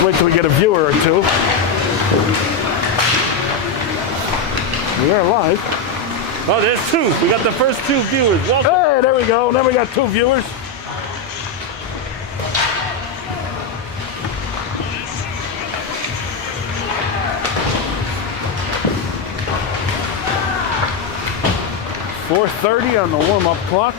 Let's wait till we get a viewer or two. We are live. Oh, there's two. We got the first two viewers. Welcome. Hey, there we go. Now we got two viewers. .4:30 on the warm-up clock.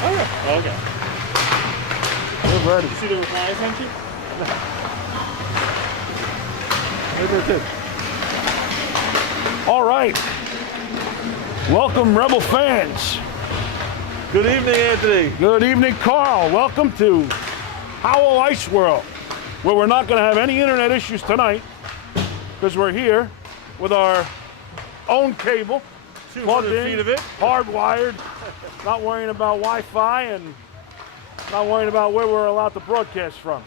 Oh, yeah. Okay. We're ready. You see the reply I sent you? Maybe it did. All right. Welcome, Rebel fans. Good evening, Anthony. Good evening, Carl. Welcome to Howell Ice World, where we're not going to have any internet issues tonight because we're here with our own cable, 200 feet of it. hardwired, not worrying about Wi-Fi and not worrying about where we're allowed to broadcast from.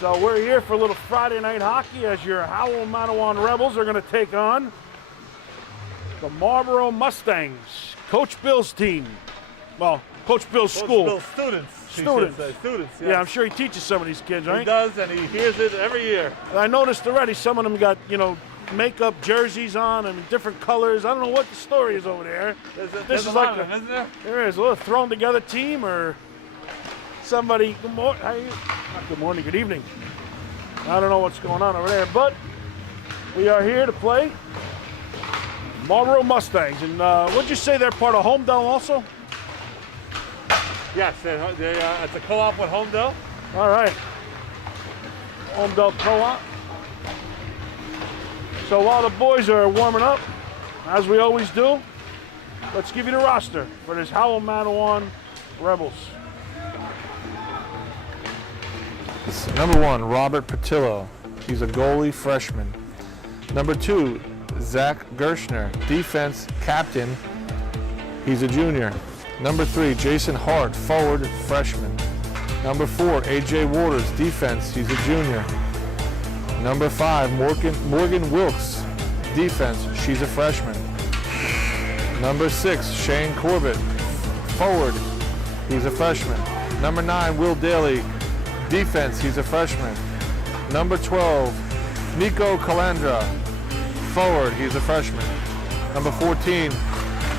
So we're here for a little Friday night hockey as your Howell Matawan Rebels are going to take on the Marlboro Mustangs, Coach Bill's team. Well, Coach Bill's school. Bill's students. Students. Students, yes. Yeah, I'm sure he teaches some of these kids, right? He does, and he hears it every year. I noticed already some of them got, makeup jerseys on and different colors. I don't know what the story is over there. There's a lot of them, isn't there? There is a little thrown together team or somebody. Good morning. Not good morning. Good evening. I don't know what's going on over there, but we are here to play Marlboro Mustangs. And what'd you say? They're part of Homedale also? Yes, it's a co-op with Homedale. All right. Homedale co-op. So while the boys are warming up, as we always do, let's give you the roster for this Howell Matawan Rebels. Number 1, Robert Patillo. He's a goalie freshman. Number 2, Zach Gershner, defense captain. He's a junior. Number 3, Jason Hart, forward freshman. Number 4, AJ Waters, defense. He's a junior. Number 5, Morgan Wilkes, defense. She's a freshman. Number 6, Shane Corbett, forward. He's a freshman. Number 9, Will Daly, defense. He's a freshman. Number 12, Nico Calandra, forward. He's a freshman. Number 14,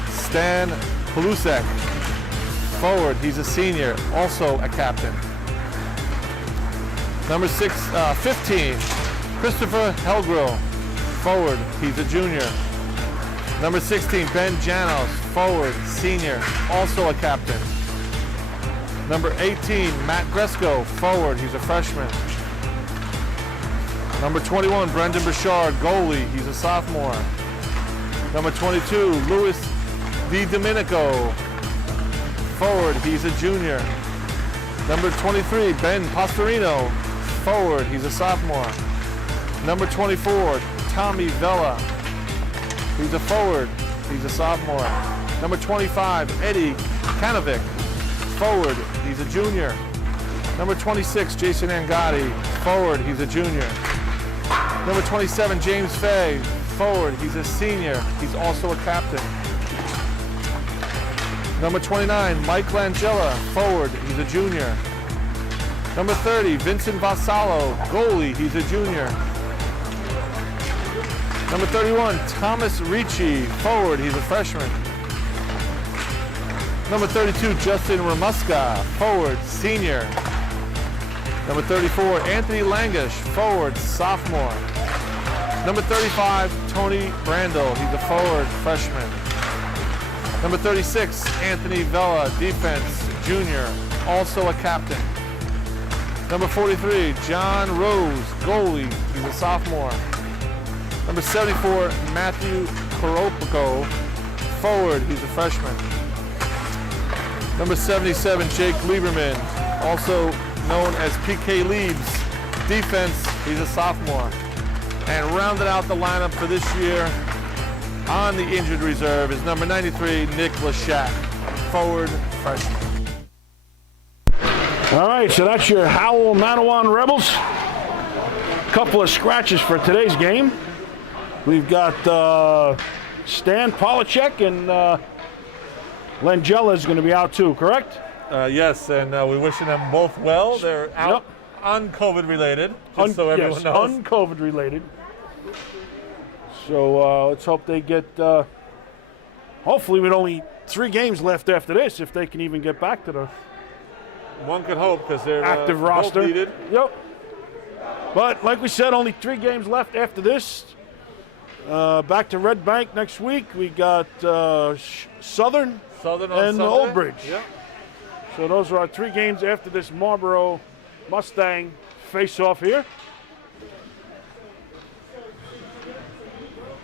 Stan Palusek, forward. He's a senior, also a captain. Number 15, Christopher Helgrill, forward. He's a junior. Number 16, Ben Janos, forward, senior, also a captain. Number 18, Matt Gresco, forward. He's a freshman. Number 21, Brendan Bouchard, goalie. He's a sophomore. Number 22, Luis Di Domenico, forward. He's a junior. Number 23, Ben Pastorino, forward. He's a sophomore. Number 24, Tommy Vella. He's a forward. He's a sophomore. Number 25, Eddie Kanovic, forward. He's a junior. Number 26, Jason Angadi, forward. He's a junior. Number 27, James Fay, forward. He's a senior. He's also a captain. Number 29, Mike Langella, forward. He's a junior. Number 30, Vincent Vassallo, goalie. He's a junior. Number 31, Thomas Ricci, forward. He's a freshman. Number 32, Justin Ramuska, forward, senior. Number 34, Anthony Langish, forward, sophomore. Number 35, Tony Brandel. He's a forward, freshman. Number 36, Anthony Vella, defense, junior, also a captain. Number 43, John Rose, goalie. He's a sophomore. Number 74, Matthew Koropico, forward. He's a freshman. Number 77, Jake Lieberman, also known as PK Leibs, defense. He's a sophomore. And rounding out the lineup for this year on the injured reserve is number 93, Nick Lashak, forward freshman. All right, so that's your Howell Matawan Rebels. Couple of scratches for today's game. We've got Stan Polachek and Langella is going to be out too, correct? Yes, and we're wishing them both well. They're out un-COVID related, just so everyone knows. Un-COVID related. So let's hope they get, hopefully with only 3 games left after this, if they can even get back to the One could hope, because they're active roster. both needed. Yep. But like we said, only 3 games left after this. Back to Red Bank next week. We got Southern on and Sunday. Old Bridge. Yep. So those are our 3 games after this Marlboro Mustang face-off here.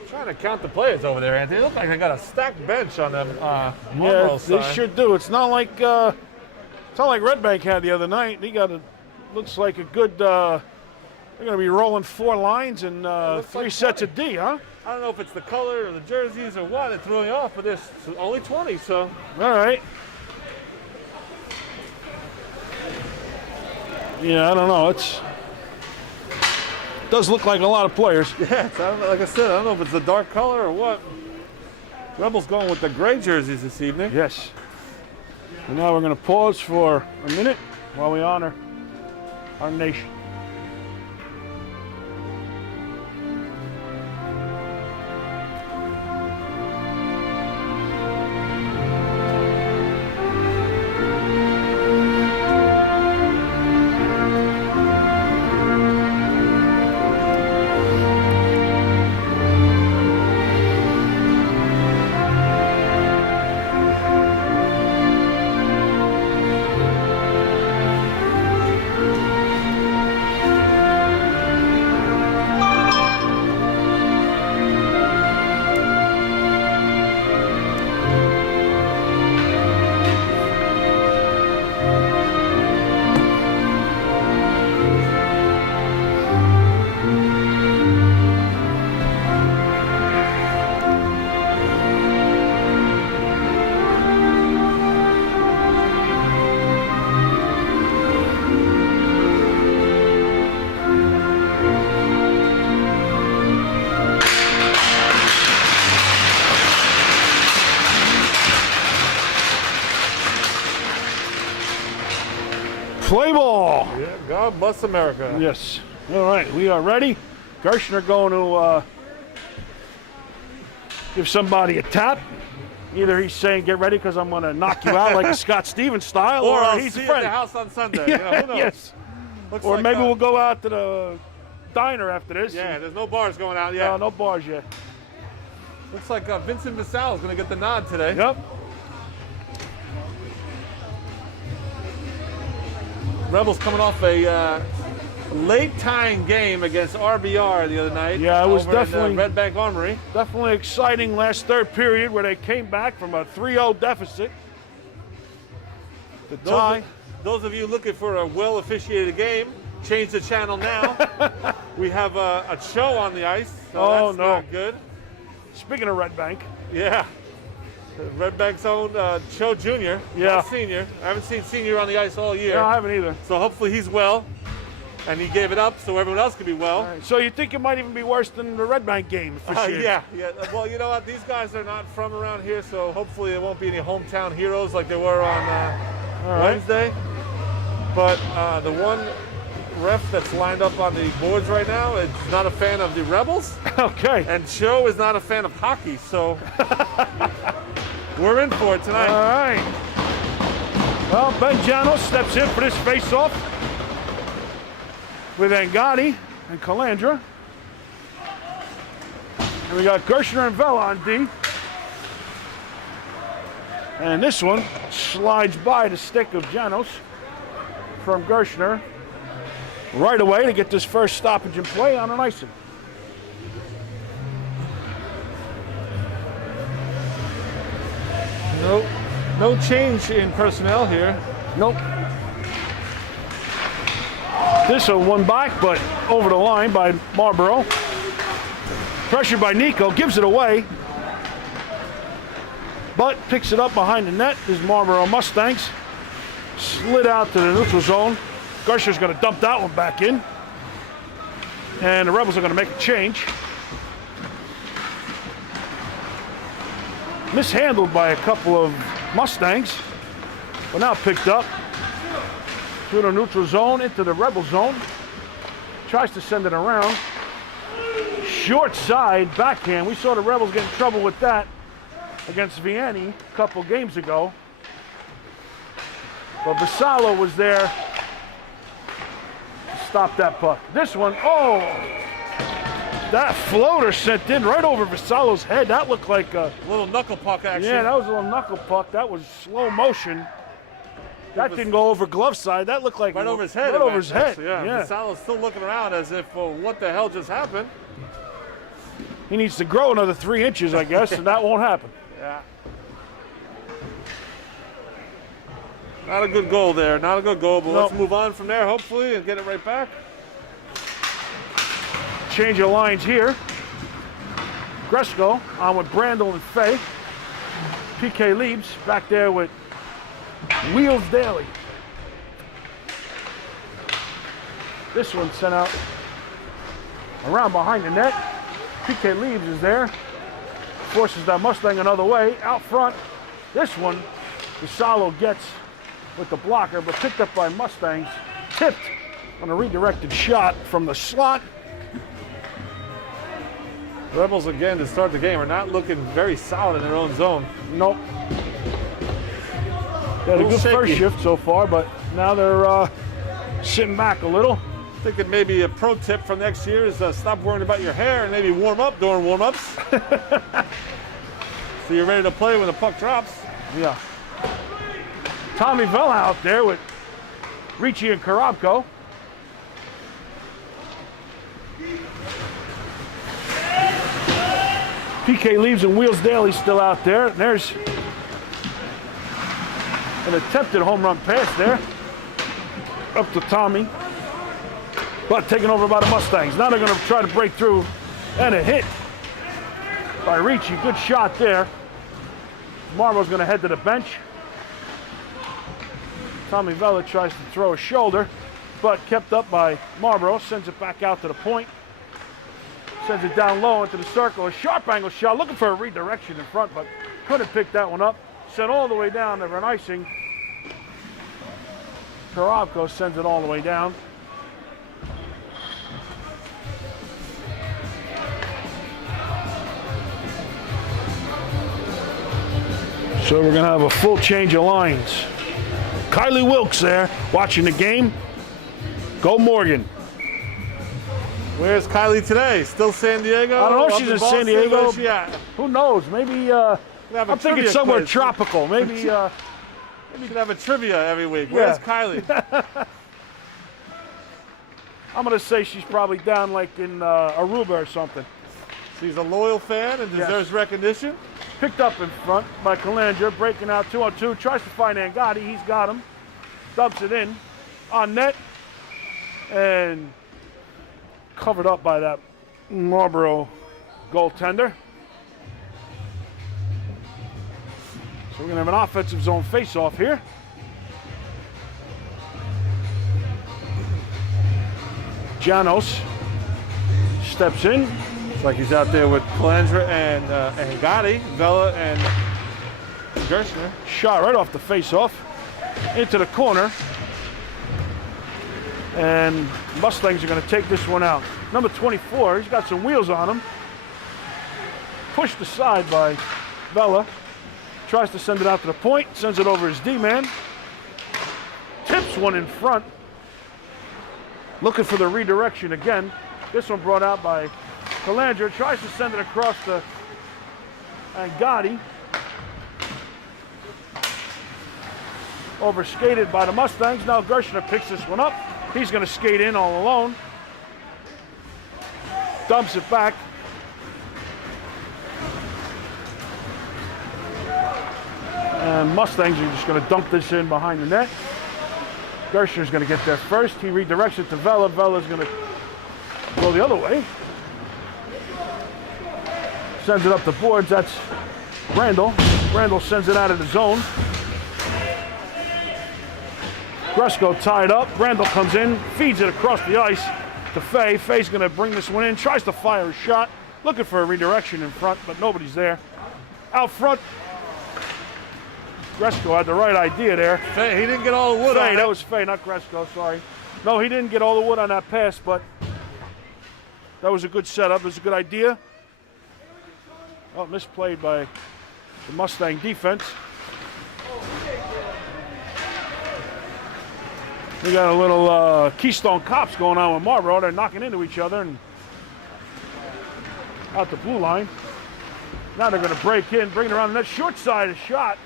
Trying to count the players over there, Anthony. They look like they got a stacked bench on them. Marlboro Yeah, they side. sure do. It's not like Red Bank had the other night. They got looks like a good. They're going to be rolling 4 lines and 3 like sets 20. of D, huh? I don't know if it's the color or the jerseys or what. It threw me off, but there's only 20, so. All right. Yeah, I don't know. It does look like a lot of players. Yeah, like I said, I don't know if it's the dark color or what. Rebels going with the gray jerseys this evening. Yes. And now we're going to pause for a minute while we honor our nation. Play ball. Yeah, God bless America. Yes. All right, we are ready. Gershner going to give somebody a tap. Either he's saying, get ready because I'm going to knock you out like a Scott Stevens style, Or I'll he's see a you at friend. the house on Sunday. Yeah, Who knows? yes. Looks Or like, maybe we'll go out to the diner after this. Yeah, there's no bars going out yet. No bars yet. Looks like Vincent Vassell is going to get the nod today. Yep. Rebels coming off a late tying game against RBR the other night. Yeah, it was over definitely in, Red Bank Armory. Definitely exciting last third period where they came back from a 3-0 deficit. The tie. Those of you looking for a well-officiated game, change the channel now. We have a show on the ice, so that's not good. Speaking of Red Bank. Yeah. Red Bank's own Cho Jr., not Senior. I haven't seen Senior on the ice all year. No, I haven't either. So hopefully he's well, and he gave it up so everyone else can be well. Right. So you think it might even be worse than the Red Bank game? Yeah. Well, you know what? These guys are not from around here, so hopefully there won't be any hometown heroes like there were on Wednesday. But the one ref that's lined up on the boards right now is not a fan of the Rebels. Okay. And Cho is not a fan of hockey, so we're in for it tonight. All right. Well, Ben Janos steps in for this face-off with Angadi and Calandra. And we got Gershner and Vela on D. And this one slides by the stick of Janos from Gershner right away to get this first stoppage in play on an icing. No change in personnel here. Nope. This one back, but over the line by Marlboro. Pressured by Nico, gives it away. But picks it up behind the net is Marlboro Mustangs. Slid out to the neutral zone. Gershner's going to dump that one back in. And the Rebels are going to make a change. Mishandled by a couple of Mustangs, but now picked up through the neutral zone into the Rebel zone. Tries to send it around. Short side backhand. We saw the Rebels get in trouble with that against Vianney a couple games ago. But Vassallo was there to stop that puck. This one, oh! That floater sent in right over Vassallo's head. That looked like a little knuckle puck action. Yeah, that was a little knuckle puck. That was slow motion. That didn't go over glove side. That looked like right over his head. Right over his head. Actually, yeah. Vassallo's still looking around as if, what the hell just happened? He needs to grow another 3 inches, I guess, and that won't happen. Yeah. Not a good goal there. Not a good goal, but let's move on from there, hopefully, and get it right back. Change of lines here. Gresco on with Brandel and Fay. PK Leaves back there with Wheels Daly. This one sent out around behind the net. PK Leaves is there. Forces that Mustang another way. Out front. This one, Vassallo gets with the blocker, but picked up by Mustangs. Tipped on a redirected shot from the slot. Rebels, again, to start the game, are not looking very solid in their own zone. Nope. They had a good first shift so far, but now they're sitting back a little. Thinking maybe a pro tip for next year is stop worrying about your hair and maybe warm up during warm-ups. So you're ready to play when the puck drops. Yeah. Tommy Vella out there with Ricci and Karabko. PK Leaves and Wheels Daly still out there. There's an attempted home run pass there. Up to Tommy. But taken over by the Mustangs. Now they're going to try to break through. And a hit by Ricci. Good shot there. Marlboro's going to head to the bench. Tommy Vella tries to throw a shoulder, but kept up by Marlboro. Sends it back out to the point. Sends it down low into the circle. A sharp angle shot, looking for a redirection in front, but couldn't pick that one up. Sent all the way down to Van Icing. Karabko sends it all the way down. So we're going to have a full change of lines. Kylie Wilkes there watching the game. Go Morgan. Where's Kylie today? Still San Diego? I don't know if she's in San Diego. Where's she at? Who knows? Maybe I'm thinking somewhere tropical. Maybe we should have a trivia every week. Where's Kylie? I'm going to say she's probably down like in Aruba or something. She's a loyal fan and deserves recognition. Picked up in front by Kalanger, breaking out 2-on-2, tries to find Angadi, he's got him, dumps it in, on net, and covered up by that Marlboro goaltender. So we're gonna have an offensive zone face-off here. Janos steps in. It's like he's out there with Kalanger and Gotti, Vella and Gershner. Shot right off the face-off into the corner. And Mustangs are going to take this one out. Number 24, he's got some wheels on him. Pushed aside by Vella. Tries to send it out to the point, sends it over his D-man. Tips one in front. Looking for the redirection again. This one brought out by Kalanger, tries to send it across to Angadi. Overskated by the Mustangs. Now Gershner picks this one up. He's going to skate in all alone. Dumps it back. And Mustangs are just going to dump this in behind the net. Gershner's going to get there first. He redirects it to Vella. Vella's going to go the other way. Sends it up the boards. That's Brandel. Brandel sends it out of the zone. Gresco tied up. Randall comes in, feeds it across the ice to Fay. Fay's going to bring this one in, tries to fire a shot, looking for a redirection in front, but nobody's there. Out front, Gresco had the right idea there. Fay, he didn't get all the wood on it. That was Fay, not Gresco, sorry. No, he didn't get all the wood on that pass, but that was a good setup. It was a good idea. Oh, misplayed by the Mustang defense. We got a little Keystone Cops going on with Marlboro. They're knocking into each other and out the blue line. Now they're going to break in, bring it around the net. Short-sided shot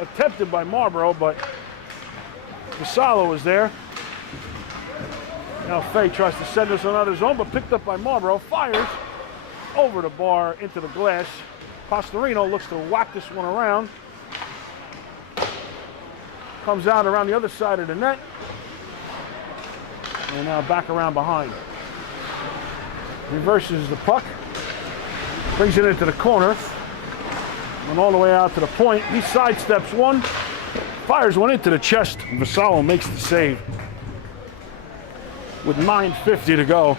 attempted by Marlboro, but Vassallo was there. Now Fay tries to send this one out of his own, but picked up by Marlboro. Fires over the bar into the glass. Pastorino looks to whack this one around. Comes out around the other side of the net. And now back around behind. Reverses the puck. Brings it into the corner. And all the way out to the point. He sidesteps one. Fires one into the chest. Vassallo makes the save. With 9:50 to go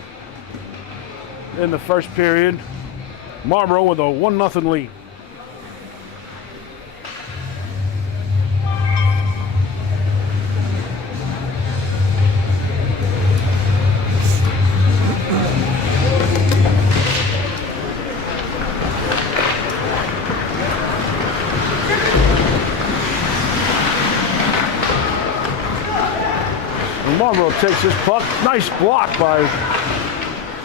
in the first period. Marlboro with a 1-0 lead. Marlboro takes this puck. Nice block by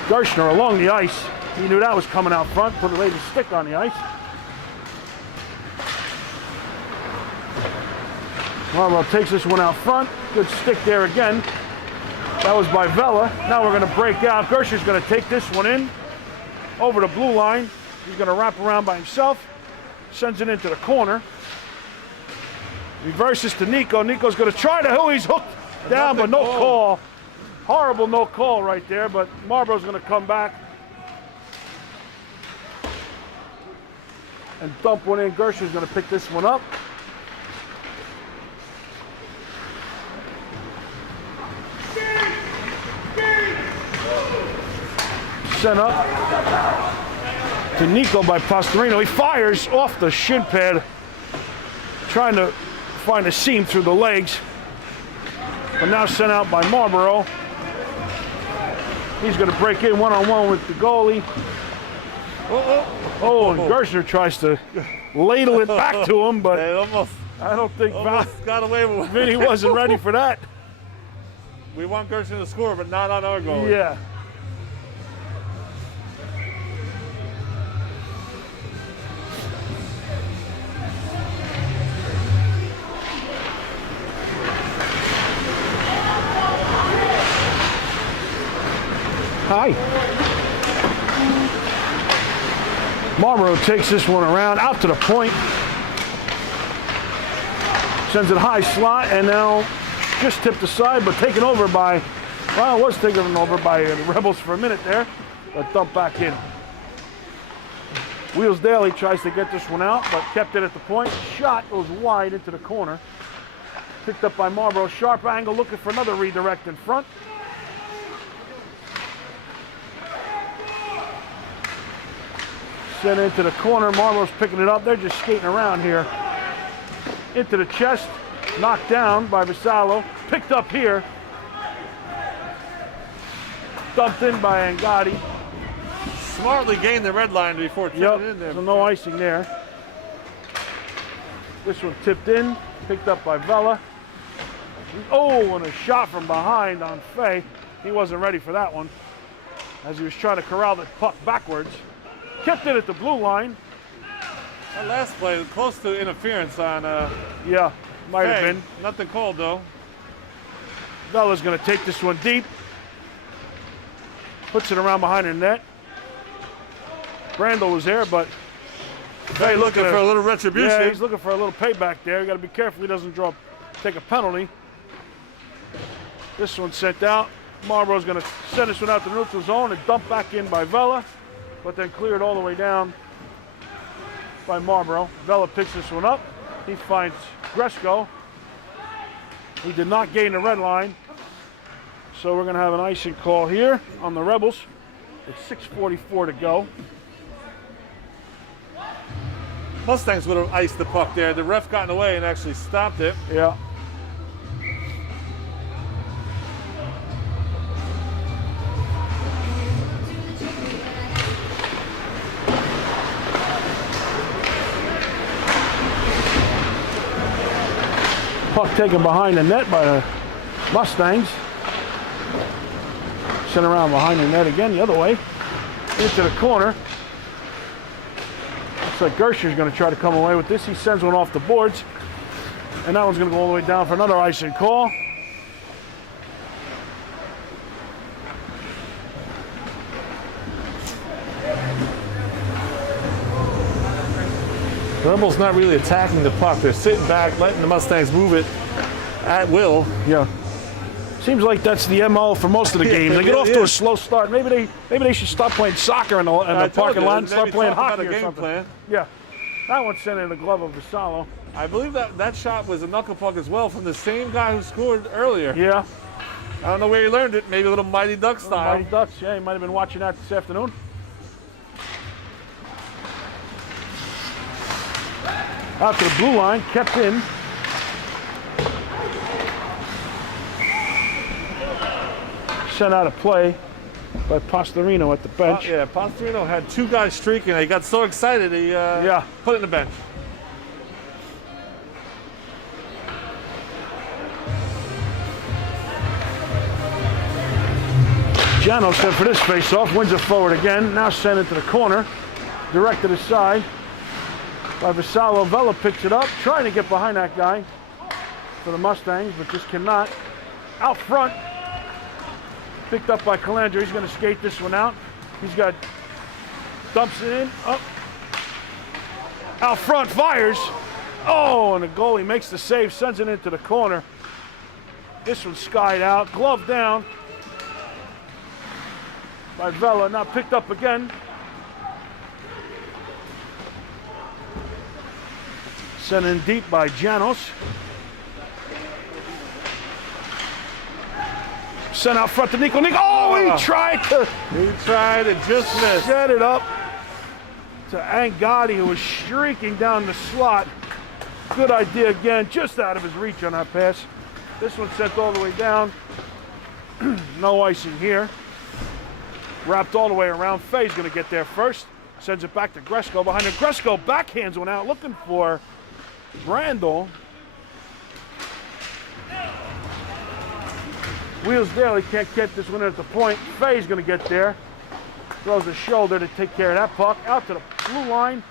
Gershner along the ice. He knew that was coming out front. Put a laid his stick on the ice. Marlboro takes this one out front. Good stick there again. That was by Vela. Now we're going to break out. Gershner's going to take this one in. Over the blue line. He's going to wrap around by himself. Sends it into the corner. Reverses to Nico. Nico's going to try to who he's hooked down, but no call. Horrible no call right there, but Marlboro's going to come back and dump one in. Gershner's going to pick this one up. Sent up to Nico by Pastorino. He fires off the shin pad, trying to find a seam through the legs. But now sent out by Marlboro. He's going to break in one-on-one with the goalie. Oh, and Gershner tries to ladle it back to him, but I don't think got away with it. Vinny wasn't ready for that. We want Gershner to score, but not on our goalie. Yeah. Hi. Marlboro takes this one around, out to the point. Sends it high slot, and now just tipped aside, but taken over by, well, it was taken over by the Rebels for a minute there, but dumped back in. Wheels Daly tries to get this one out, but kept it at the point. Shot goes wide into the corner. Picked up by Marlboro. Sharp angle, looking for another redirect in front. Sent into the corner. Marlboro's picking it up. They're just skating around here. Into the chest. Knocked down by Vassallo. Picked up here. Dumped in by Angadi. Smartly gained the red line before tipping it in there. So no icing there. This one tipped in. Picked up by Vela. Oh, and a shot from behind on Fay. He wasn't ready for that one, as he was trying to corral the puck backwards. Kept it at the blue line. That last play, close to interference on yeah, might have been. Nothing called, though. Vela's going to take this one deep. Puts it around behind her net. Brandel was there, but Fay looking for a little retribution. Yeah, he's looking for a little payback there. You got to be careful he doesn't take a penalty. This one sent out. Marlboro's going to send this one out to the neutral zone and dump back in by Vela, but then cleared all the way down by Marlboro. Vela picks this one up. He finds Gresco. He did not gain the red line. So we're going to have an icing call here on the Rebels with 6:44 to go. Mustangs would have iced the puck there. The ref got in the way and actually stopped it. Yeah. Puck taken behind the net by the Mustangs. Sent around behind the net again, the other way. Into the corner. Looks like Gershner's going to try to come away with this. He sends one off the boards. And that one's going to go all the way down for another icing call. The Rebels not really attacking the puck. They're sitting back, letting the Mustangs move it at will. Yeah. Seems like that's the MO for most of the games. They get off to a slow start. Maybe they should stop playing soccer in the parking lot and start playing hockey or something. Plan. Yeah. That one sent in the glove of Vassallo. I believe that shot was a knuckle puck as well from the same guy who scored earlier. Yeah. I don't know where he learned it. Maybe a little Mighty Duck style. Mighty Ducks, yeah. He might have been watching that this afternoon. Out to the blue line, kept in. Sent out of play by Pastorino at the bench. Yeah, Pastorino had two guys streaking. He got so excited he put it in the bench. Jano set for this face-off, wins it forward again. Now sent into the corner, directed aside by Vassallo. Vela picks it up, trying to get behind that guy for the Mustangs, but just cannot. Out front, picked up by Calandra. He's going to skate this one out. He's got, dumps it in, up. Out front, fires. Oh, and the goalie makes the save, sends it into the corner. This one's skied out, glove down by Vela, now picked up again. Sent in deep by Janos. Sent out front to Nico. Oh, he tried and just missed. Set it up to Angadi, who was streaking down the slot. Good idea again, just out of his reach on that pass. This one sent all the way down. No icing here. Wrapped all the way around. Faye's going to get there first. Sends it back to Gresko behind him. Gresko backhands one out, looking for Brandel. Wheels Daly can't get this one at the point. Faye's going to get there. Throws a shoulder to take care of that puck. Out to the blue line.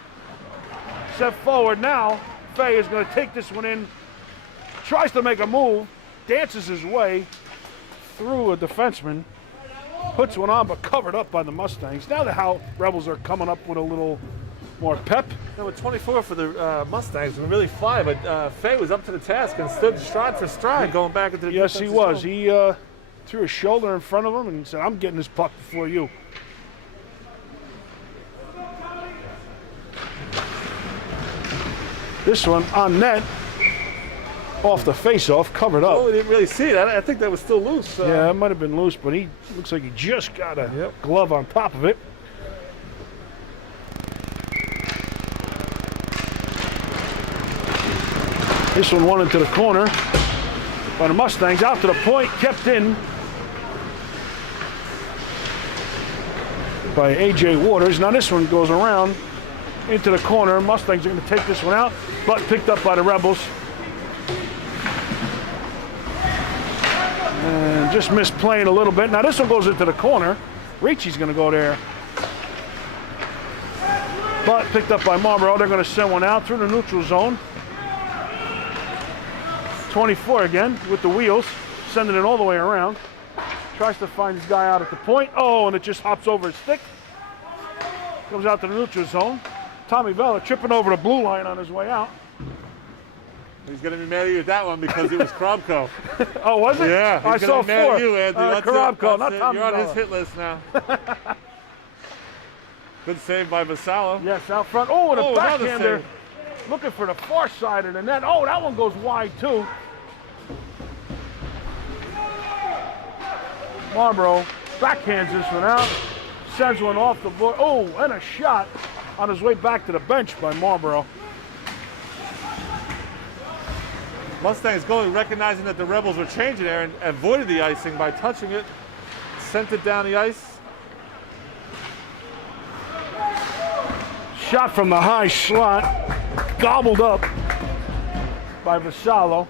Set forward now. Faye is going to take this one in. Tries to make a move. Dances his way through a defenseman. Puts one on, but covered up by the Mustangs. Now the Howell Rebels are coming up with a little more pep. Yeah, with 24 for the Mustangs, and really 5, but Faye was up to the task and stood stride for stride going back into the Yes, he defensive was. zone. He threw his shoulder in front of him and said, I'm getting this puck before you. This one on net, off the face-off, covered up. Oh, we didn't really see it. I think that was still loose. Yeah, it might have been loose, but he looks like he just got a glove on top of it. This one won into the corner by the Mustangs. Out to the point, kept in by A.J. Waters. Now this one goes around into the corner. Mustangs are going to take this one out, but picked up by the Rebels. And just missed playing a little bit. Now this one goes into the corner. Ricci's going to go there. But picked up by Marlboro. They're going to send one out through the neutral zone. 24 again with the wheels, sending it all the way around. Tries to find his guy out at the point. Oh, and it just hops over his stick. Comes out to the neutral zone. Tommy Vela tripping over the blue line on his way out. He's going to be mad at you with that one because it was Krobko. Oh, was it? Yeah, I saw 4. Mad at you, Anthony. Krobko, not Tommy You're on Vela. his hit list now. Good save by Vassallo. Yes, out front. Oh, and a another backhander save. looking for the far side of the net. Oh, that one goes wide too. Marlboro backhands this one out, sends one off the board. Oh, and a shot on his way back to the bench by Marlboro. Mustangs goalie, recognizing that the Rebels were changing there, and avoided the icing by touching it, sent it down the ice. Shot from the high slot, gobbled up by Vassallo.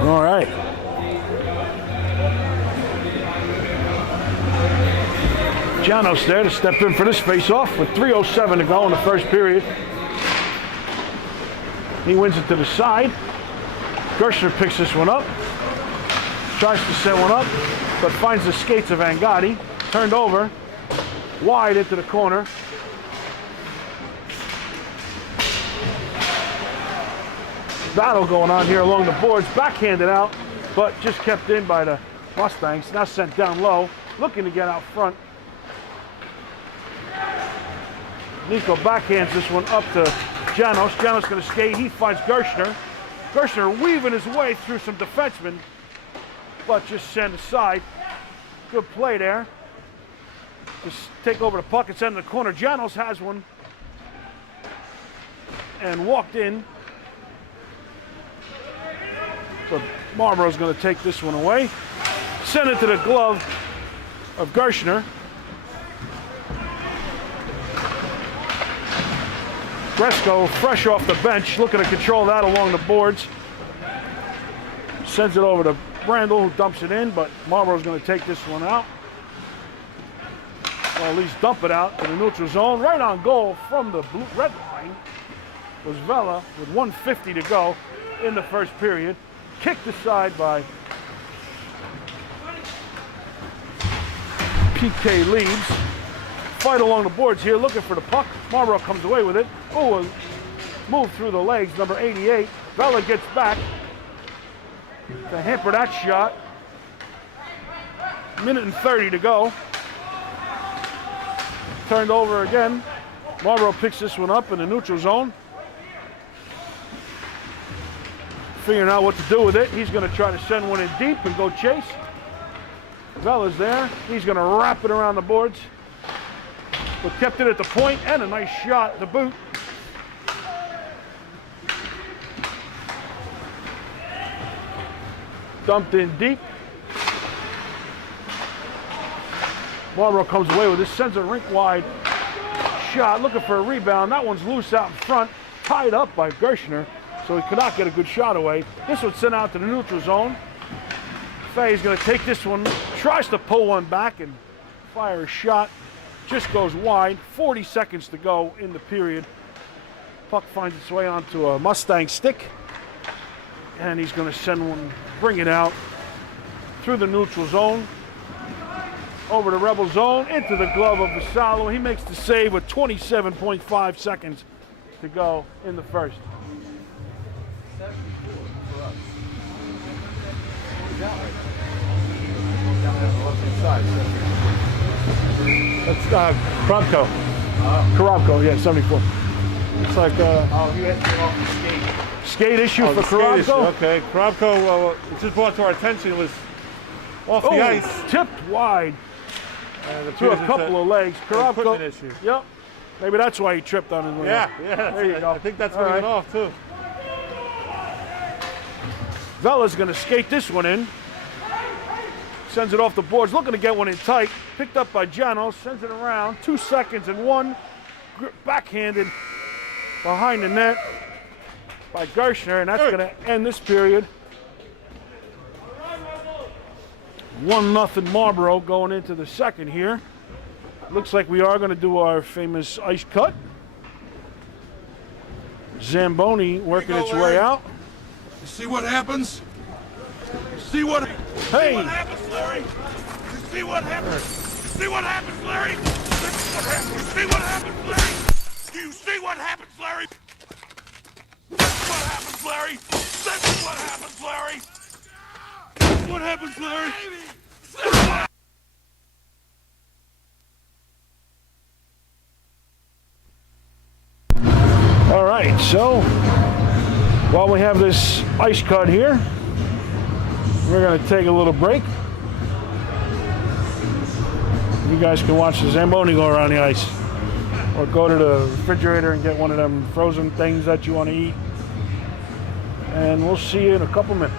All right. Janos there to step in for this face-off with 3:07 to go in the first period. He wins it to the side. Gershner picks this one up. Tries to set one up, but finds the skates of Angotti. Turned over, wide into the corner. Battle going on here along the boards. Backhanded out, but just kept in by the Mustangs. Now sent down low, looking to get out front. Nico backhands this one up to Janos. Janos going to skate. He finds Gershner. Gershner weaving his way through some defensemen, but just sent aside. Good play there. Just take over the puck and send in the corner. Janos has one and walked in. But Marlboro's going to take this one away. Send it to the glove of Gershner. Bresco, fresh off the bench, looking to control that along the boards. Sends it over to Brandel, who dumps it in, but Marlboro's going to take this one out. Or at least dump it out to the neutral zone. Right on goal from the red line was Vela with 1:50 to go in the first period. Kicked aside by PK Leaves. Fight along the boards here, looking for the puck. Marlboro comes away with it. Oh, a move through the legs, number 88. Vela gets back to hamper that shot. Minute and 30 to go. Turned over again. Marlboro picks this one up in the neutral zone. Figuring out what to do with it. He's going to try to send one in deep and go chase. Vela's there. He's going to wrap it around the boards. But kept it at the point, and a nice shot to boot. Dumped in deep. Marlboro comes away with this, sends a rink wide shot, looking for a rebound. That one's loose out in front, tied up by Gershner, so he could not get a good shot away. This one's sent out to the neutral zone. Fay's going to take this one, tries to pull one back and fire a shot. Just goes wide. 40 seconds to go in the period. Puck finds its way onto a Mustang stick. And he's going to send one, bring it out through the neutral zone. Over the Rebel zone, into the glove of Vassallo. He makes the save with 27.5 seconds to go in the first. That's Krabko. Krabko, yeah, 74. It's like oh, you had to get off the skate. Skate issue for Krabko. Okay, Krabko, it just brought to our attention, it was off the ice. Tipped wide through a couple of legs. Krabko issue. Yep. Maybe that's why he tripped on his way. Yeah, off. yeah. There you go. I think that's where he went off too. Vela's going to skate this one in. Sends it off the boards, looking to get one in tight. Picked up by Janos, sends it around. 2 seconds and one. Backhanded behind the net by Gershner, and that's going to end this period. 1-0 Marlboro going into the second here. Looks like we are going to do our famous ice cut. Zamboni working its way out. You see what happens? You see what? Hey! See what happens, Larry? You see what happens? You see what happens, Larry? You see what happens, Larry? You see what happens, Larry? That's what happens, Larry. That's what happens, Larry. That's what happens, Larry. That's what All right, so While we have this ice cut here, we're going to take a little break. You guys can watch the Zamboni go around the ice, or go to the refrigerator and get one of them frozen things that you want to eat. And we'll see you in a couple minutes.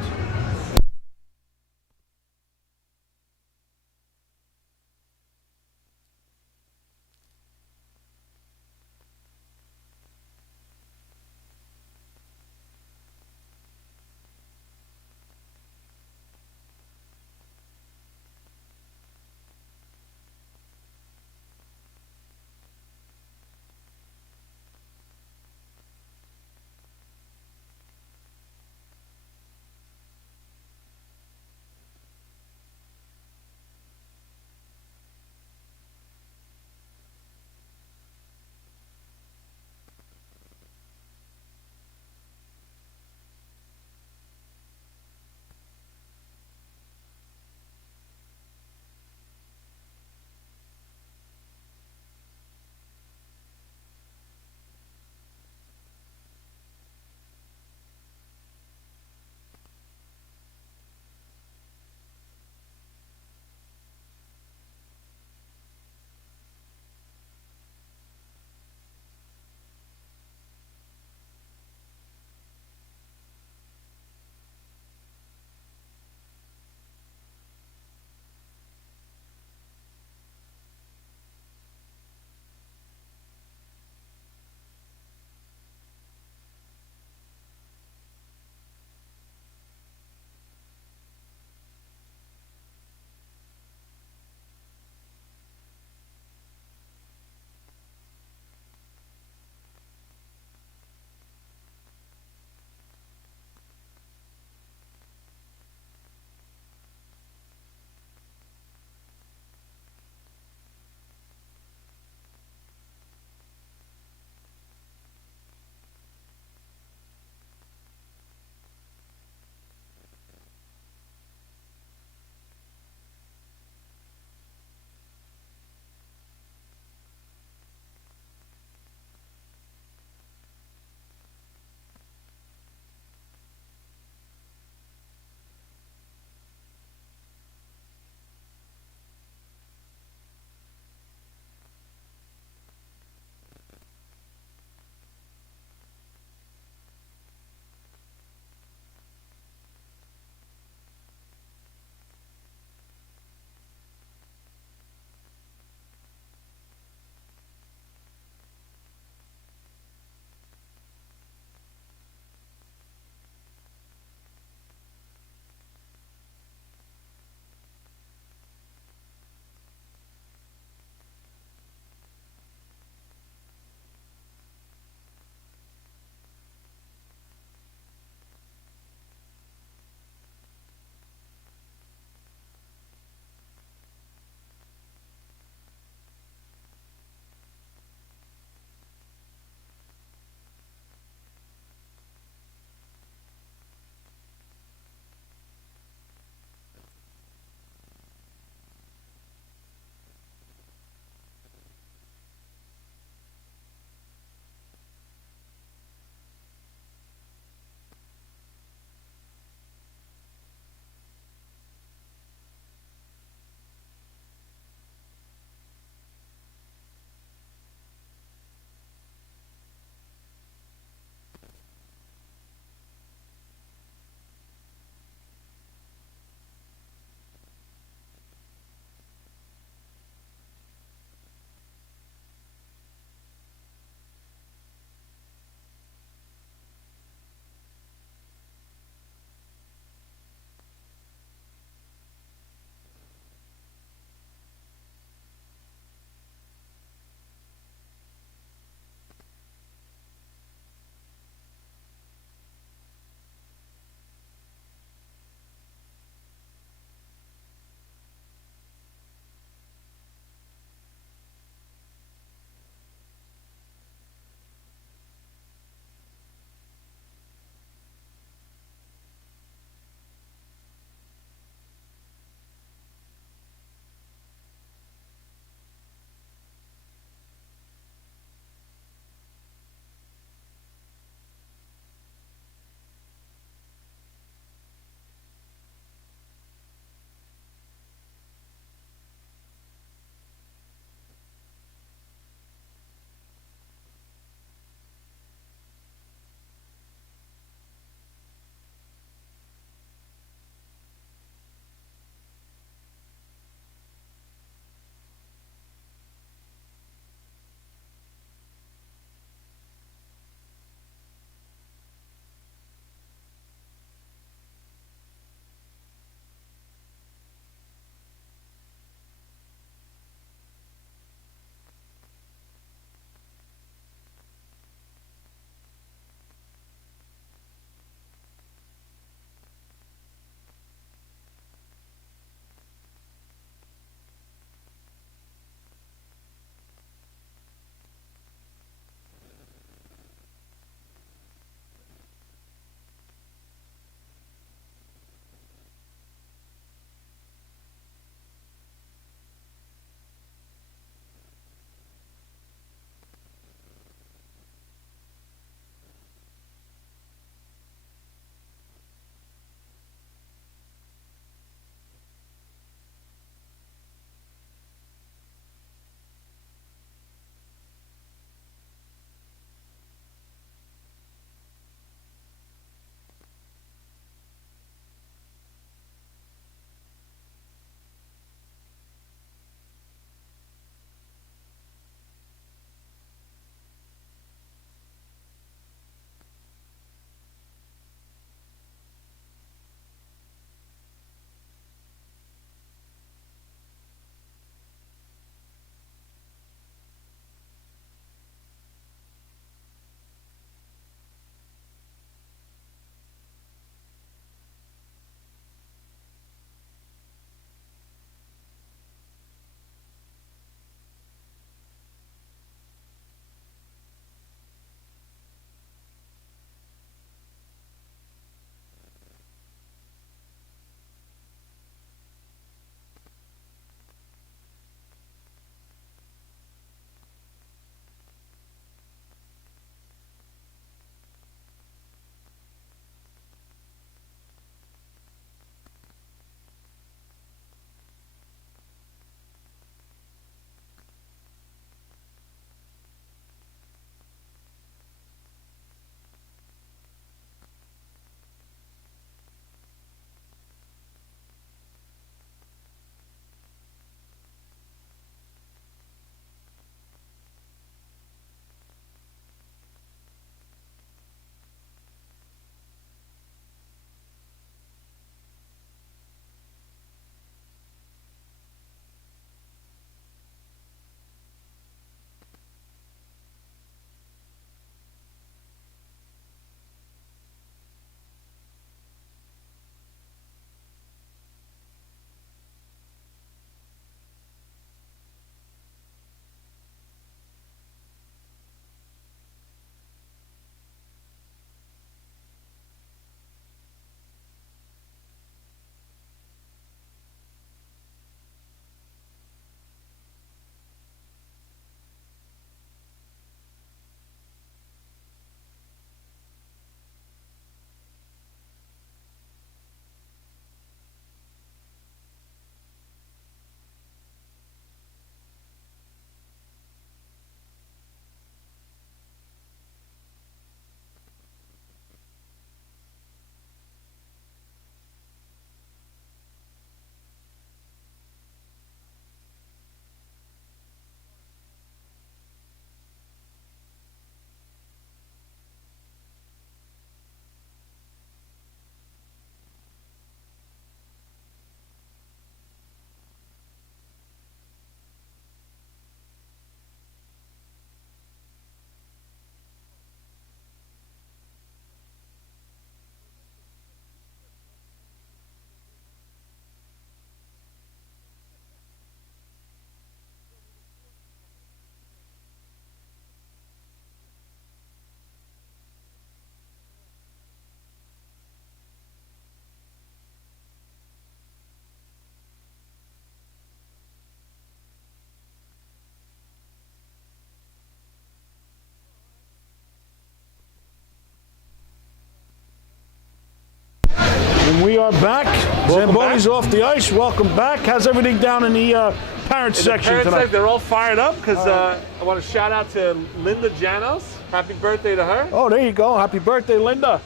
are back. Zamboni's off the ice. Welcome back. How's everything down in the parent section tonight? They're all fired up because I want to shout out to Linda Janos. Happy birthday to her. Oh, there you go. Happy birthday, Linda.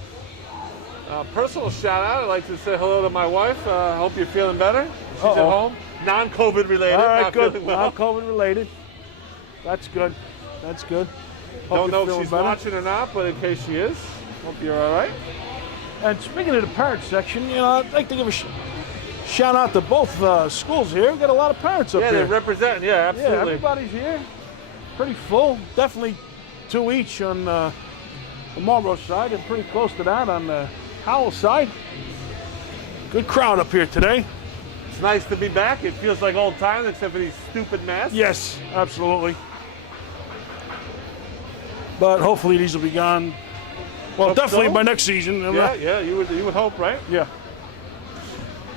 Personal shout out. I'd like to say hello to my wife. I hope you're feeling better. She's at home. Non-COVID related. All right, not good. feeling well. Non-COVID related. That's good. That's good. Hope Don't know you're if she's feeling better. watching or not, but in case she is, hope you're all right. And speaking of the parent section, you know, I'd like to give a shout out to both schools here. We've got a lot of parents up Yeah, here. they're representing. Yeah, absolutely. Yeah, everybody's here. Pretty full. Definitely 2 each on the Marlboro side and pretty close to that on the Howell side. Good crowd up here today. It's nice to be back. It feels like old times, except for these stupid masks. Yes, absolutely. But hopefully these will be gone. Well, Hope definitely so. by next season. Yeah, you would hope, right? Yeah.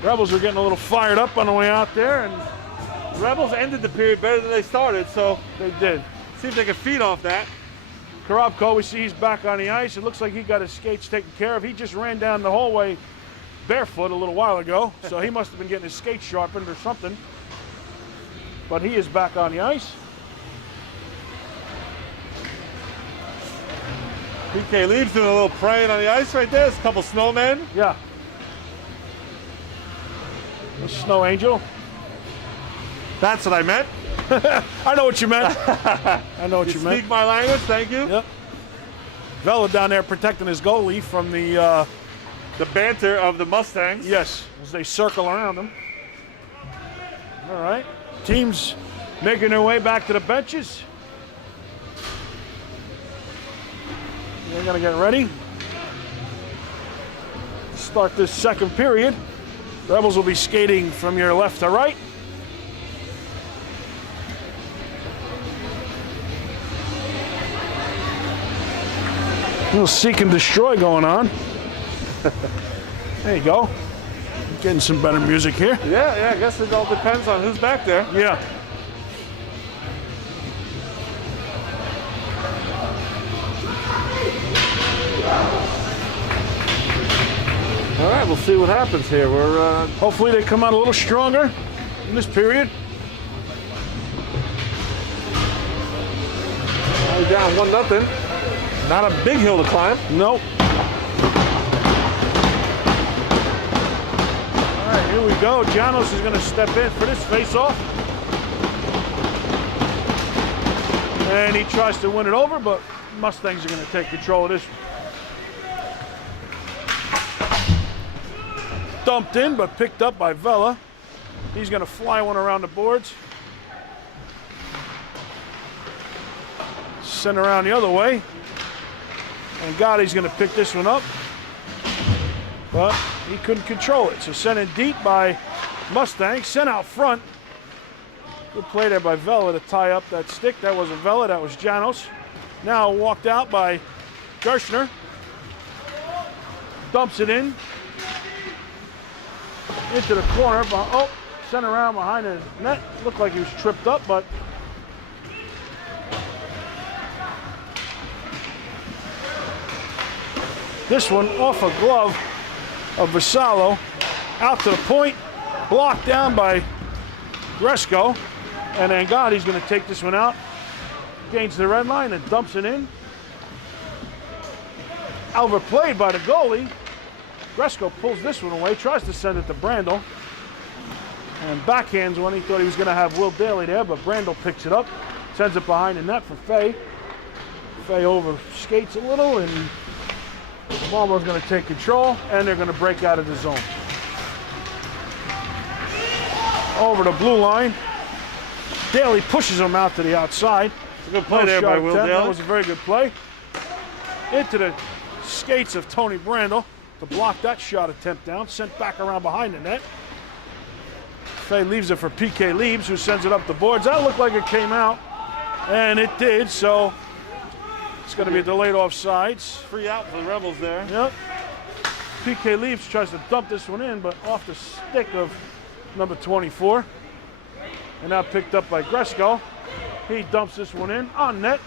Rebels are getting a little fired up on the way out there, and Rebels ended the period better than they started, so they did. seems they can feed off that. Karabko, we see he's back on the ice. It looks like he got his skates taken care of. He just ran down the hallway barefoot a little while ago, so he must have been getting his skates sharpened or something. But he is back on the ice. PK Leaves doing a little praying on the ice right there. There's a couple snowmen. Yeah. The Snow Angel. That's what I meant. I know what you meant. I know what you meant. Speak my language, thank you. Yep. Vela down there protecting his goalie from the banter of the Mustangs. yes, as they circle around him. All right. Teams making their way back to the benches. They're going to get ready. Start this second period. Rebels will be skating from your left to right. A little seek and destroy going on. There you go. Getting some better music here. Yeah, I guess it all depends on who's back there. Yeah. All right, we'll see what happens here. We're Hopefully they come out a little stronger in this period. only down 1-0. Not a big hill to climb. Nope. All right, here we go. Janos is going to step in for this face-off. And he tries to win it over, but Mustangs are going to take control of this. Dumped in, but picked up by Vela. He's going to fly one around the boards. Send around the other way. And Gotti's going to pick this one up. But he couldn't control it. So sent in deep by Mustang. Sent out front. Good play there by Vela to tie up that stick. That wasn't Vela, that was Janos. Now walked out by Gershner. Dumps it in. Into the corner. Oh, sent around behind the net. Looked like he was tripped up, but this one off a glove of Vassallo. Out to the point. Blocked down by Gresco. And then Gotti's going to take this one out. Gains the red line and dumps it in. Overplayed by the goalie. Gresco pulls this one away, tries to send it to Brandel. And backhands one. He thought he was going to have Will Daly there, but Brandel picks it up. Sends it behind the net for Fay. Fay over skates a little, and Marlboro's going to take control, and they're going to break out of the zone. Over the blue line. Daly pushes him out to the outside. It's a good play there by Will Daly. That was a very good play. Into the skates of Tony Brandel to block that shot attempt down. Sent back around behind the net. Fay leaves it for PK Leaves, who sends it up the boards. That looked like it came out, and it did, so it's going to be a delayed offsides. Free out for the Rebels there. Yep. PK Leaves tries to dump this one in, but off the stick of number 24. And now picked up by Gresco. He dumps this one in on net.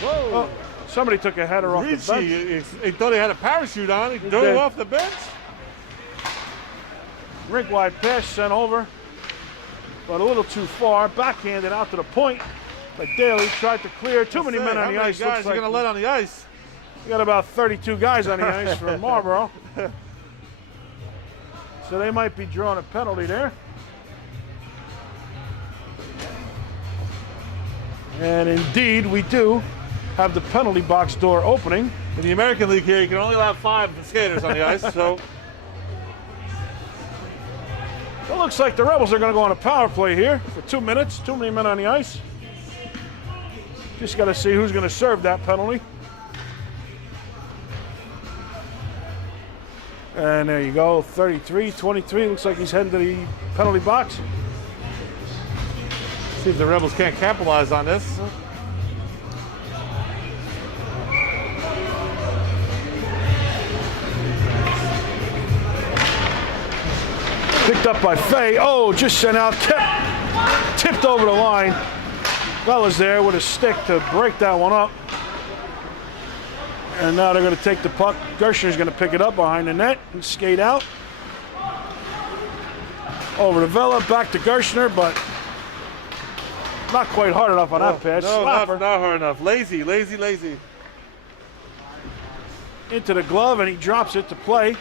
Whoa. Oh, somebody took a header off the bench. He thought he had a parachute on. He threw it off the bench. Rink-wide pass sent over, but a little too far. Backhanded out to the point. But Daly tried to clear. Too many men on the ice. How many guys are going to let on the ice? We got about 32 guys on the ice for Marlboro. So they might be drawing a penalty there. And indeed, we do have the penalty box door opening. In the American League here, you can only allow 5 skaters on the ice, so. It looks like the Rebels are going to go on a power play here for 2 minutes. Too many men on the ice. Just got to see who's going to serve that penalty. And there you go, 33-23. Looks like he's heading to the penalty box. See if the Rebels can't capitalize on this. Picked up by Fay. Oh, just sent out, tipped over the line. Fella's there with a stick to break that one up. And now they're going to take the puck. Gershner's going to pick it up behind the net and skate out. Over to Vela, back to Gershner, but not quite hard enough on that pass. No, not hard enough. Lazy. Into the glove, and he drops it to play.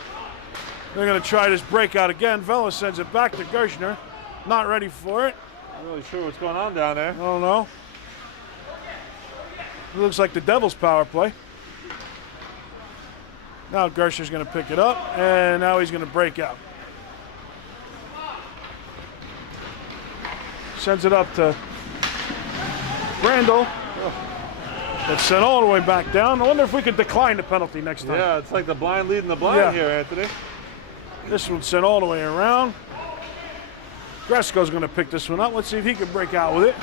They're going to try this breakout again. Vela sends it back to Gershner. Not ready for it. Not really sure what's going on down there. I don't know. It looks like the Devils' power play. Now Gershner's going to pick it up, and now he's going to break out. Sends it up to Randall. It's sent all the way back down. I wonder if we could decline the penalty next time. Yeah, it's like the blind leading the blind here, Anthony. This one's sent all the way around. Gresco's going to pick this one up. Let's see if he can break out with it.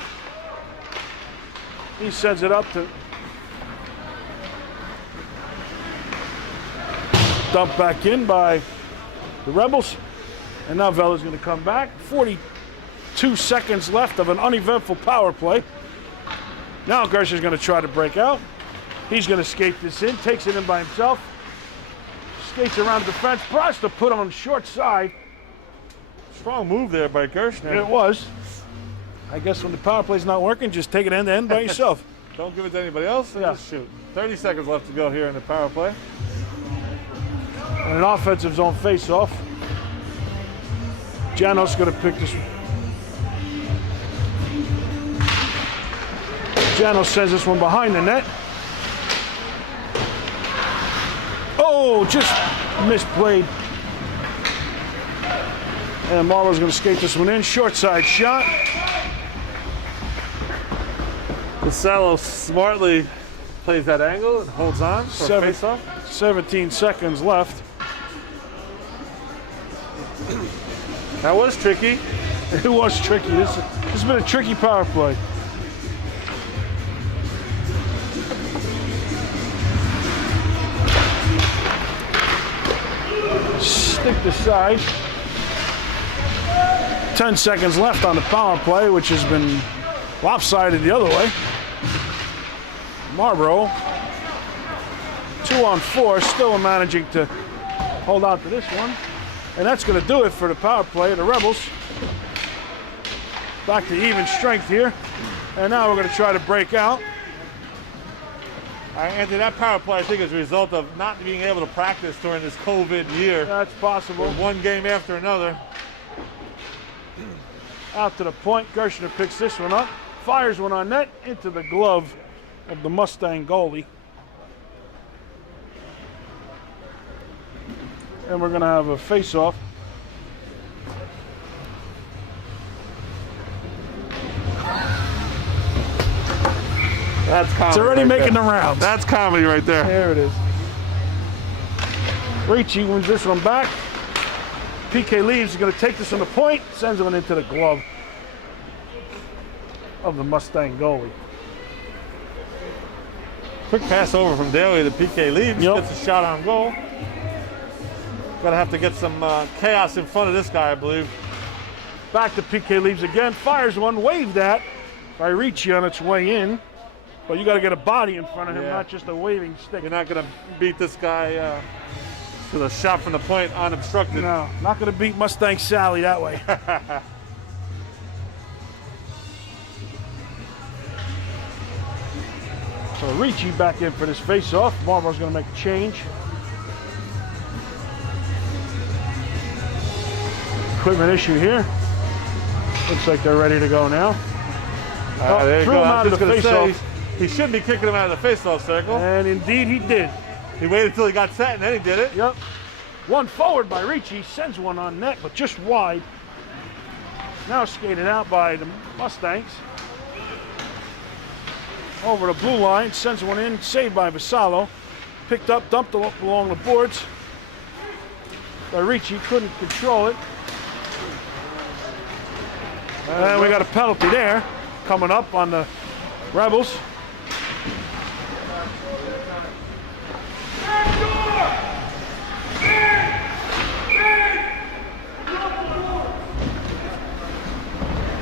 He sends it up to dump back in by the Rebels. And now Vela's going to come back. 42 seconds left of an uneventful power play. Now Gershner's going to try to break out. He's going to skate this in, takes it in by himself. Skates around the defense, tries to put on short side. Strong move there by Gershner. It was. I guess when the power play's not working, just take it end to end by yourself. Don't give it to anybody else, and just shoot. 30 seconds left to go here in the power play. And an offensive zone face-off. Janos going to pick this one. Janos sends this one behind the net. Oh, just misplayed. And Marlowe's going to skate this one in. Short side shot. Casalo smartly plays that angle and holds on for a face-off. 17 seconds left. That was tricky. It was tricky. This has been a tricky power play. Stick to side. 10 seconds left on the power play, which has been lopsided the other way. Marlboro, 2 on 4, still managing to hold out to this one. And that's going to do it for the power play of the Rebels. Back to even strength here. And now we're going to try to break out. Anthony, that power play, I think, is a result of not being able to practice during this COVID year. That's possible. One game after another. Out to the point. Gershner picks this one up. Fires one on net into the glove of the Mustang goalie. And we're going to have a face-off. That's comedy. It's already making the rounds. That's comedy right there. There it is. Ricci wins this one back. PK leaves. He's going to take this on the point. Sends one into the glove of the Mustang goalie. Quick pass over from Daly to PK leaves. Yep. Gets a shot on goal. Gonna have to get some chaos in front of this guy, I believe. Back to PK leaves again. Fires one. Waved at by Ricci on its way in. But you got to get a body in front of him, not just a waving stick. You're not gonna beat this guy to the shot from the point unobstructed. No, not going to beat Mustang Sally that way. So Ricci back in for this face-off. Marlboro's going to make a change. Equipment issue here. Looks like they're ready to go now. There you threw go. him I out was of just the going to say, face-off. he should be kicking him out of the face-off circle. And indeed he did. He waited until he got set and then he did it. Yep. One forward by Ricci, sends one on net, but just wide. Now skated out by the Mustangs. Over the blue line, sends one in, saved by Vassallo. Picked up, dumped along the boards. But Ricci couldn't control it. And we got a penalty there coming up on the Rebels.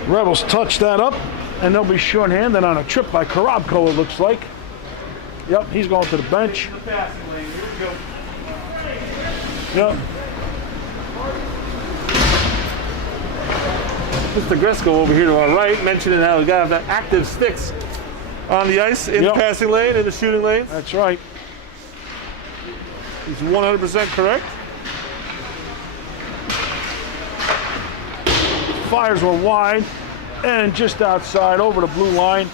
Rebels touch that up, and they'll be shorthanded on a trip by Korobko, it looks like. Yep, he's going to the bench. Yep. Mr. Gresco over here to our right mentioning how we got to have the active sticks on the ice in the passing lane, in the shooting lanes. That's right. He's 100% correct. Fires were wide and just outside over the blue line.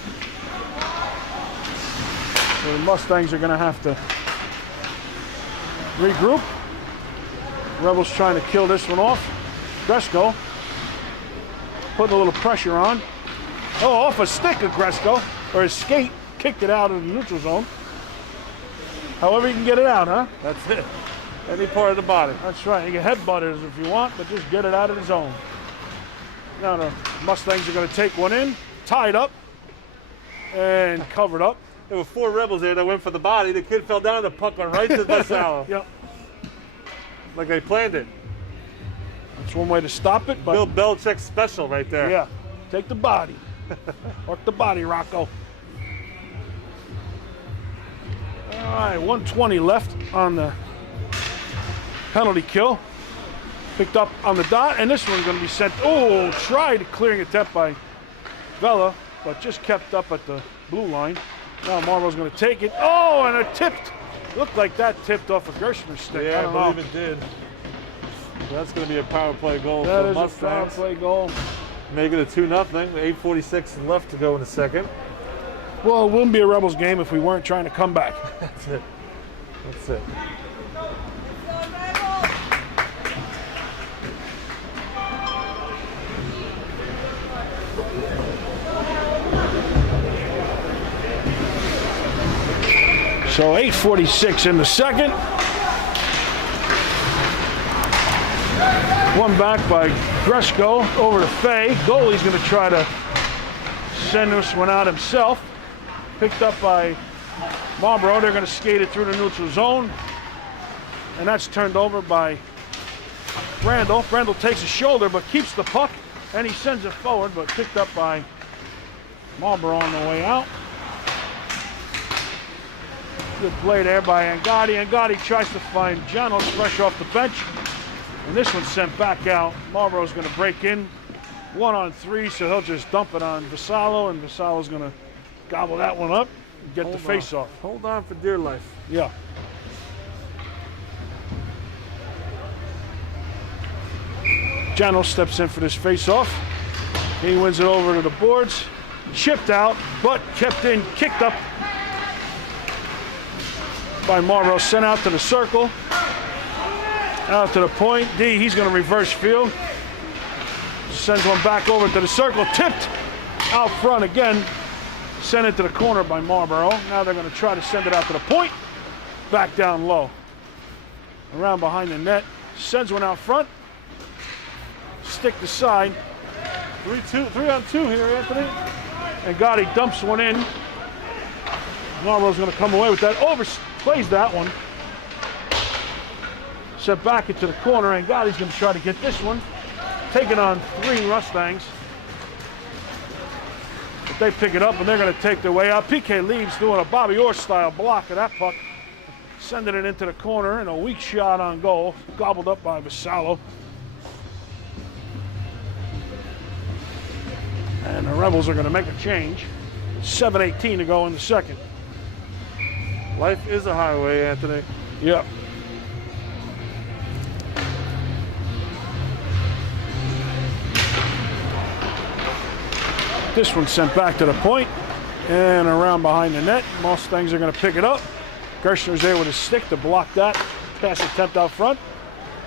So the Mustangs are going to have to regroup. Rebels trying to kill this one off. Gresco putting a little pressure on. Oh, off a stick of Gresco, or his skate, kicked it out of the neutral zone. However you can get it out, huh? That's it. Any part of the body. That's right. You can headbutt it if you want, but just get it out of the zone. Now the Mustangs are going to take one in, tied up, and covered up. There were 4 Rebels there that went for the body. The kid fell down, the puck went right to the Vassallo. Yep. Like they planned it. That's one way to stop it, but Bill Belichick's special right there. yeah, take the body. Work the body, Rocco. All right, 1:20 left on the penalty kill. Picked up on the dot, and this one's going to be sent. Oh, tried clearing attempt by Vela, but just kept up at the blue line. Now Marlboro's going to take it. Oh, and it tipped. Looked like that tipped off a Gershman's stick. Yeah, I don't believe know. it did. That's going to be a power play goal That for is the a power Mustangs. play goal. Make it a 2-0. 8:46 left to go in the second. Well, it wouldn't be a Rebels game if we weren't trying to come back. That's it. That's it. So 8:46 in the second. One back by Gresco over to Fay. Goalie's going to try to send this one out himself. Picked up by Marlboro. They're going to skate it through the neutral zone. And that's turned over by Randall. Randall takes a shoulder but keeps the puck. And he sends it forward, but picked up by Marlboro on the way out. Good play there by Angotti. Angotti tries to find Janos fresh off the bench. And this one's sent back out. Marlboro's going to break in 1-on-3, so he'll just dump it on Vassallo, and Vassallo's going to gobble that one up and get the face-off. Hold on for dear life. Yeah. Janos steps in for this face-off. He wins it over to the boards. Chipped out, but kept in, kicked up by Marlboro, sent out to the circle. Out to the point. D, he's going to reverse field. Sends one back over to the circle. Tipped out front again. Sent it to the corner by Marlboro. Now they're going to try to send it out to the point. Back down low. Around behind the net. Sends one out front. Stick to side. 3-on-2 here, Anthony. And Gotti dumps one in. Marlboro's going to come away with that. Overplays that one. Set back into the corner, and Gotti's going to try to get this one. Taking on 3 Mustangs. But they pick it up, and they're going to take their way out. PK leaves doing a Bobby Orr style block of that puck. Sending it into the corner, and a weak shot on goal. Gobbled up by Vassallo. And the Rebels are going to make a change. 7:18 to go in the second. Life is a highway, Anthony. Yep. This one sent back to the point and around behind the net. Mustangs are going to pick it up. Gershner's there with his stick to block that pass attempt out front.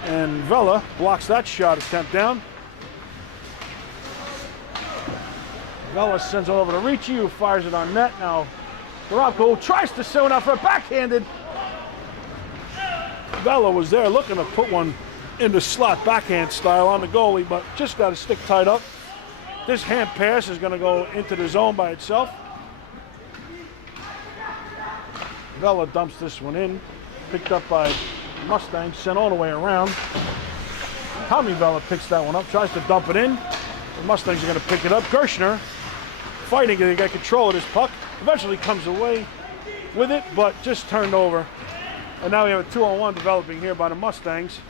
And Vela blocks that shot attempt down. Vela sends it over to Ricci, who fires it on net. Now, Garoppolo tries to send out for a backhanded. Vela was there looking to put one in the slot backhand style on the goalie, but just got his stick tied up. This hand pass is going to go into the zone by itself. Vela dumps this one in, picked up by Mustang, sent all the way around. Tommy Vela picks that one up, tries to dump it in. The Mustangs are going to pick it up. Gershner fighting to get control of this puck. Eventually comes away with it, but just turned over. And now we have a 2-on-1 developing here by the Mustangs.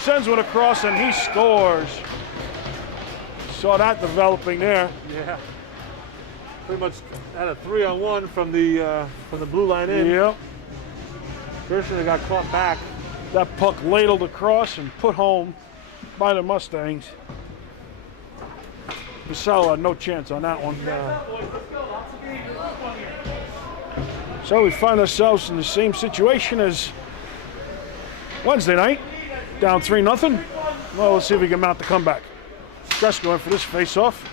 Sends one across and he scores. Saw that developing there. Yeah. Pretty much had a 3-on-1 from the blue line in. Yep. Gershner got caught back. That puck ladled across and put home by the Mustangs. Vassallo had no chance on that one. So we find ourselves in the same situation as Wednesday night, down 3-0. Well, let's see if we can mount the comeback. Stress going for this face-off.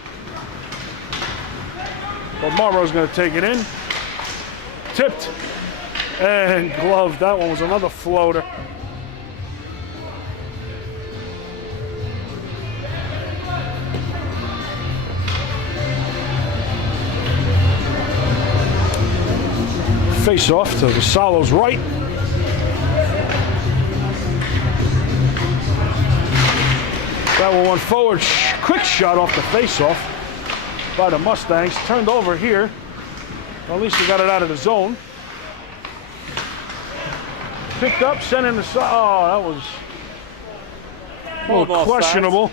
But Marlboro's going to take it in. Tipped and gloved. That one was another floater. Face off to Vassallo's right. That one went forward. Quick shot off the face off by the Mustangs. Turned over here. Well, at least they got it out of the zone. Picked up, sent in the side. Oh, that was more questionable.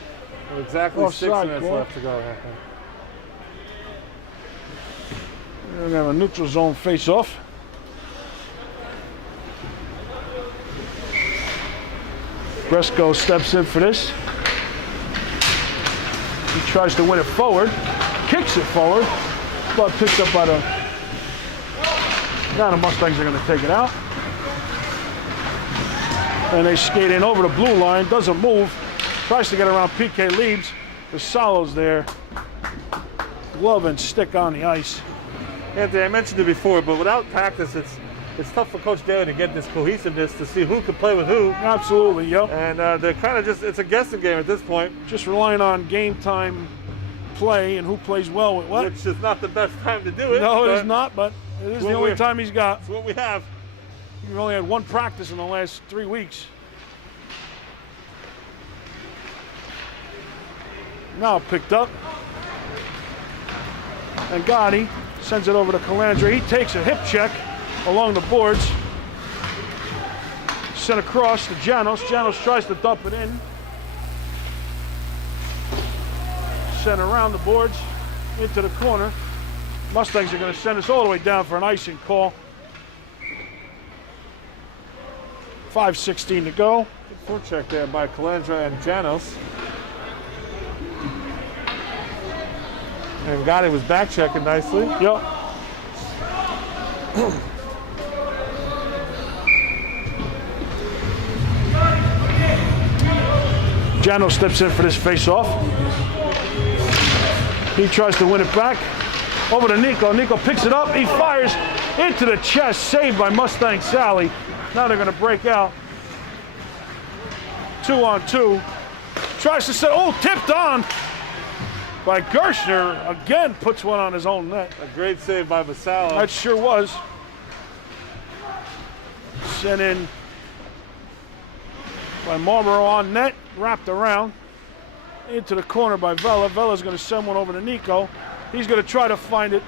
Exactly Offside 6 minutes goal. left to go. We're going to have a neutral zone face off. Bresco steps in for this. He tries to win it forward, kicks it forward, but picked up by the. Now the Mustangs are going to take it out. And they skate in over the blue line, doesn't move, tries to get around PK Leeds. Vassallo's there. Glove and stick on the ice. Anthony, I mentioned it before, but without practice, it's tough for Coach Daly to get this cohesiveness to see who can play with who. Absolutely, yep. And they're kind of it's a guessing game at this point. Just relying on game time play and who plays well with what. Which is not the best time to do it. No, it is not, but it is the only time he's got. It's what we have. We've only had one practice in the last 3 weeks. Now picked up. And Gotti sends it over to Calandra. He takes a hip check along the boards. Sent across to Janos. Janos tries to dump it in. Sent around the boards into the corner. Mustangs are going to send us all the way down for an icing call. 5:16 to go. Good forecheck there by Calandra and Janos. And Gotti was back checking nicely. Yep. Jano steps in for this face-off. He tries to win it back. Over to Nico. Nico picks it up. He fires into the chest. Saved by Mustang Sally. Now they're going to break out. 2-on-2. Tries to set. Oh, tipped on by Gershner. Again, puts one on his own net. A great save by Vassallo. That sure was. Sent in by Marlboro on net. Wrapped around into the corner by Vela. Vela's going to send one over to Nico. He's going to try to find it.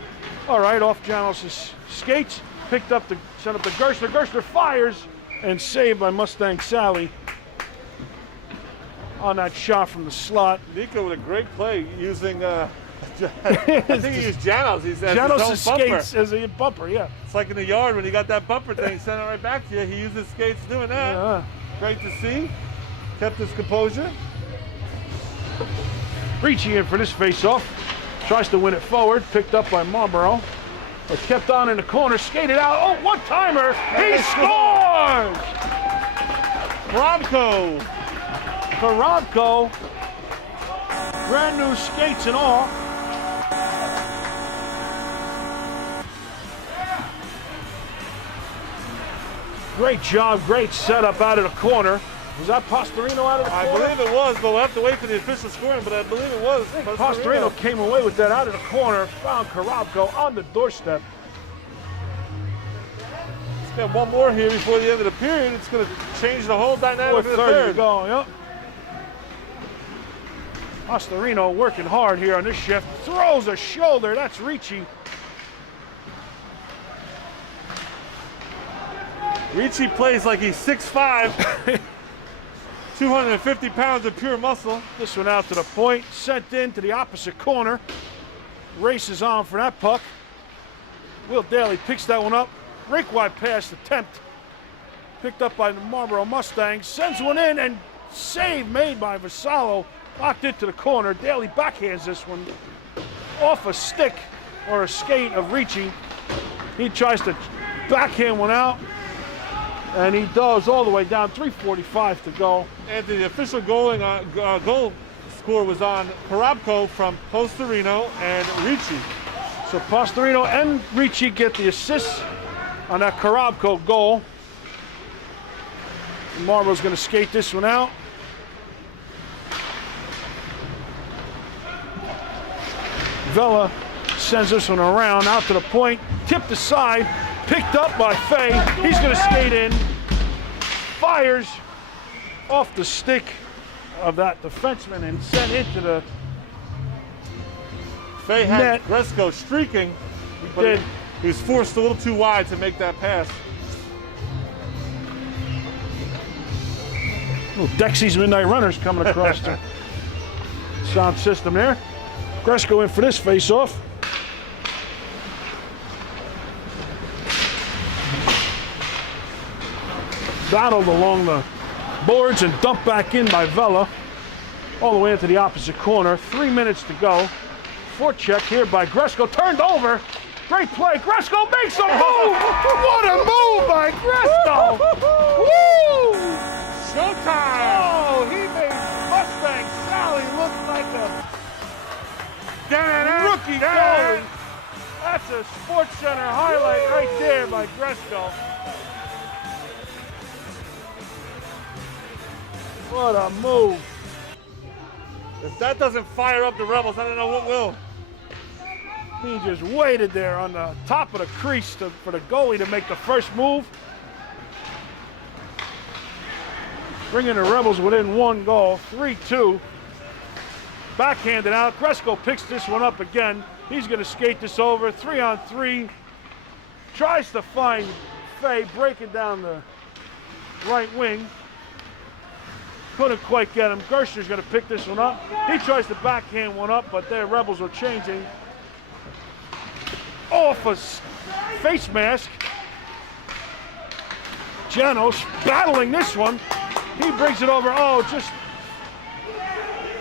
All right, off Janos' skates. picked up the, sent up to Gerstner. Gerstner fires and saved by Mustang Sally on that shot from the slot. Nico with a great play using, I think he used Janos. He said Janos' his own bumper. skates as a bumper, yeah. It's like in the yard when he got that bumper thing, sent it right back to you. He used his skates doing that. Yeah. Great to see. Kept his composure. Ricci in for this face-off. Tries to win it forward, picked up by Marlboro. But kept on in the corner, skated out. Oh, one-timer! He scores! Bronco. Karamko, brand new skates and all. Great job, great setup out of the corner. Was that Pastorino out of the corner? I believe it was, but we'll have to wait for the official scoring, but I believe it was. Pastorino came away with that out of the corner, found Karamko on the doorstep. Let's get one more here before the end of the period. It's going to change the whole dynamic of the 4:30 to third. go, yep. Pastorino working hard here on this shift. Throws a shoulder, that's Ricci. Ricci plays like he's 6'5", 250 pounds of pure muscle. This one out to the point, sent in to the opposite corner. Races on for that puck. Will Daly picks that one up. Rake wide pass attempt. Picked up by the Marlboro Mustangs. Sends one in and save made by Vassallo. Locked into the corner. Daly backhands this one off a stick or a skate of Ricci. He tries to backhand one out. And he does all the way down, 3:45 to go. And the official goal score was on Karabko from Pastorino and Ricci. So Pastorino and Ricci get the assists on that Karabko goal. And Marlboro's going to skate this one out. Vela sends this one around, out to the point, tipped aside, picked up by Fay. He's going to skate in, fires off the stick of that defenseman and sent into the Fay had net. Gresco streaking, but did. he was forced a little too wide to make that pass. Dexy's Midnight Runners coming across the sound system there. Gresco in for this face-off. Battled along the boards and dumped back in by Vela. All the way into the opposite corner. 3 minutes to go. Forecheck here by Gresco. Turned over. Great play. Gresco makes a move. What a move by Gresco. Woo! Showtime! Oh, he made Mustang Sally look like a rookie goalie. That's a Sports Center highlight right there by Gresco. What a move. If that doesn't fire up the Rebels, I don't know what will. He just waited there on the top of the crease for the goalie to make the first move. Bringing the Rebels within one goal, 3-2. Backhanded out. Gresco picks this one up again. He's going to skate this over, 3-on-3. Tries to find Fay breaking down the right wing. Couldn't quite get him. Gershner's going to pick this one up. He tries to backhand one up, but their Rebels are changing. Off a face mask. Janos battling this one. He brings it over. Oh, just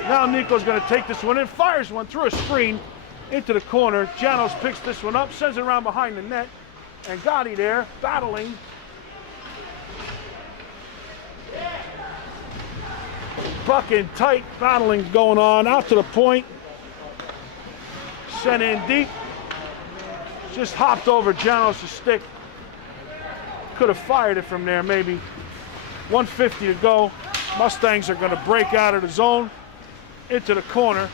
now Nico's going to take this one in. Fires one through a screen into the corner. Janos picks this one up, sends it around behind the net. And Gotti there battling. Puck in tight, battling going on. Out to the point. Sent in deep. Just hopped over Janos' stick. Could have fired it from there maybe. 1:50 to go. Mustangs are going to break out of the zone into the corner.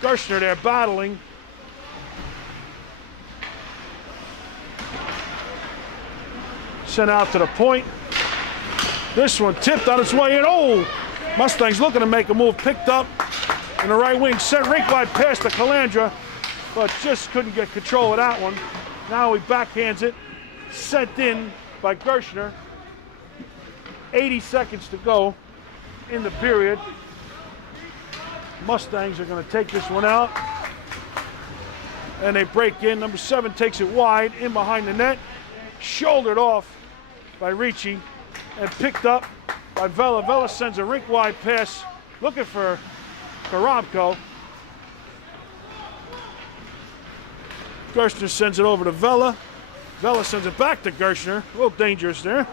Gershner there battling. Sent out to the point. This one tipped on its way in. Oh! Mustangs looking to make a move. Picked up in the right wing. Sent rink wide pass to Calandra, but just couldn't get control of that one. Now he backhands it. Sent in by Gershner. 80 seconds to go in the period. Mustangs are going to take this one out. And they break in. Number 7 takes it wide, in behind the net. Shouldered off by Ricci and picked up by Vela. Vela sends a rink-wide pass looking for Karabko. Gershner sends it over to Vela. Vela sends it back to Gershner. A little dangerous there.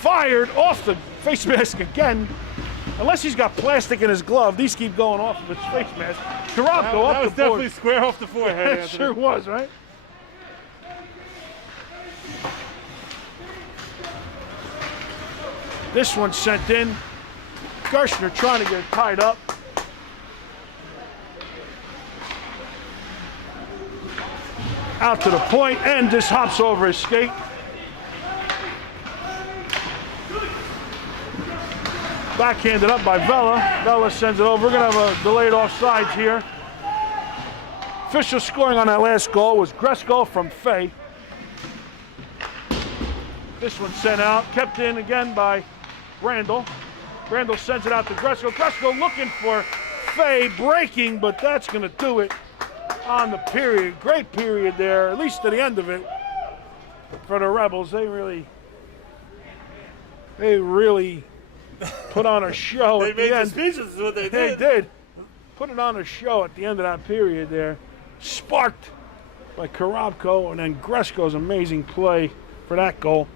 Fired off the face mask again. Unless he's got plastic in his glove, these keep going off of his face mask. Karabko That up was the definitely board. square off the forehead. It sure was, right? This one sent in. Gershner trying to get it tied up. Out to the point, and just hops over his skate. Backhanded up by Vela. Vela sends it over. We're going to have a delayed offsides here. Official scoring on that last goal was Gresko from Fay. This one sent out, kept in again by Randall. Randall sends it out to Gresko. Gresko looking for Fay, breaking, but that's going to do it on the period. Great period there, at least to the end of it, for the Rebels. They really put on a show They at made the the end. speeches is what they They did. did. Put it on a show at the end of that period there. Sparked by Karabko, and then Gresko's amazing play for that goal.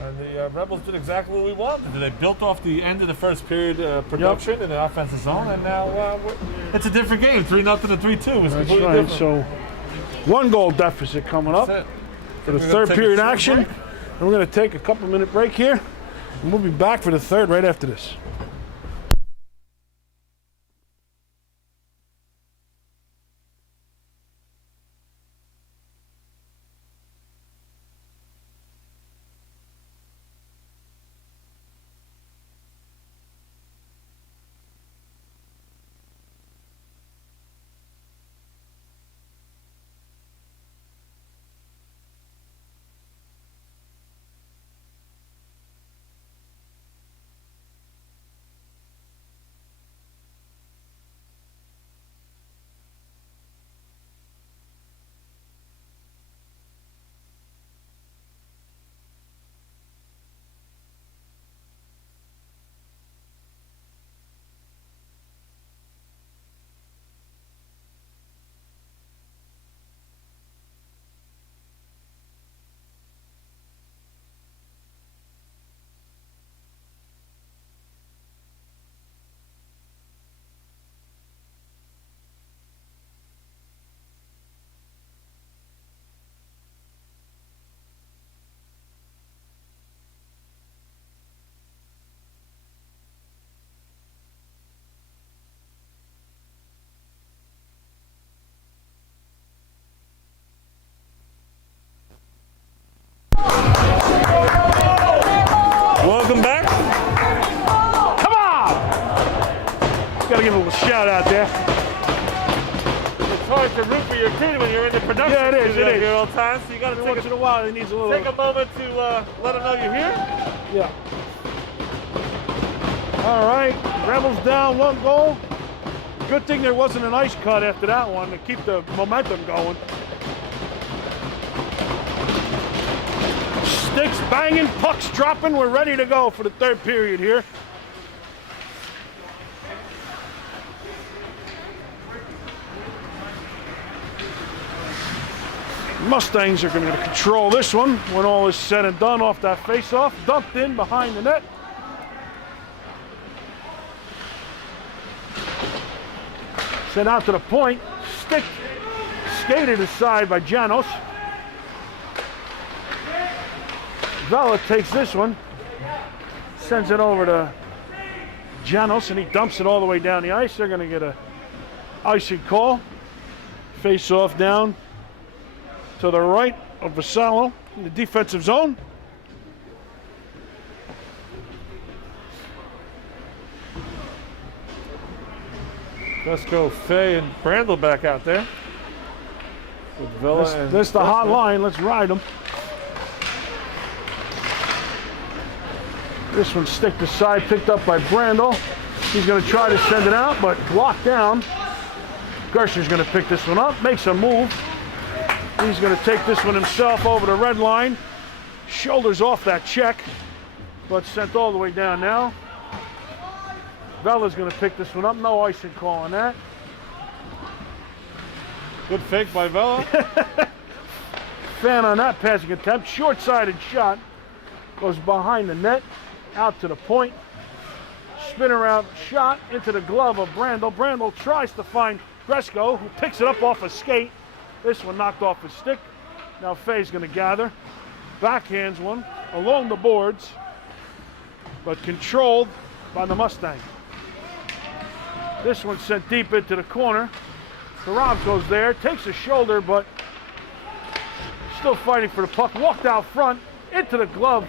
And the Rebels did exactly what we wanted. They built off the end of the first period production in the offensive zone, and now it's a different game. 3-0 to 3-2. It's That's completely right. different. So, 1 goal deficit coming up That's it. for the We're gonna third take a period short action. break. And we're going to take a couple-minute break here, and we'll be back for the third right after this. Welcome back. Come on! Got to give a little shout out there. It's hard to root for your kid when you're in the production Yeah, it is, studio it is. here all the time, so you got to Once in a while, he needs a little. take a moment to let them know you're here. Yeah. All right, Rebels down 1 goal. Good thing there wasn't an ice cut after that one to keep the momentum going. Sticks banging, pucks dropping. We're ready to go for the third period here. Mustangs are going to control this one when all is said and done off that face-off. Dumped in behind the net. Sent out to the point. Stick skated aside by Janos. Vela takes this one. Sends it over to Janos, and he dumps it all the way down the ice. They're going to get a icing call. Face-off down to the right of Vassallo in the defensive zone. Let's go Fay and Brandel back out there. With Villa and This the hot line. Let's ride them. This one stick to side, picked up by Brandel. He's going to try to send it out, but blocked down. Gershner's going to pick this one up, makes a move. He's going to take this one himself over the red line. Shoulders off that check, but sent all the way down now. Vella's going to pick this one up. No icing call on that. Good fake by Vella. Fan on that passing attempt. Short-sided shot. Goes behind the net. Out to the point. Spin around shot into the glove of Brandel. Brandel tries to find Gresco, who picks it up off a skate. This one knocked off his stick. Now Faye's going to gather. Backhands one along the boards, but controlled by the Mustang. This one sent deep into the corner. Karab goes there, takes a shoulder, but still fighting for the puck. Walked out front into the glove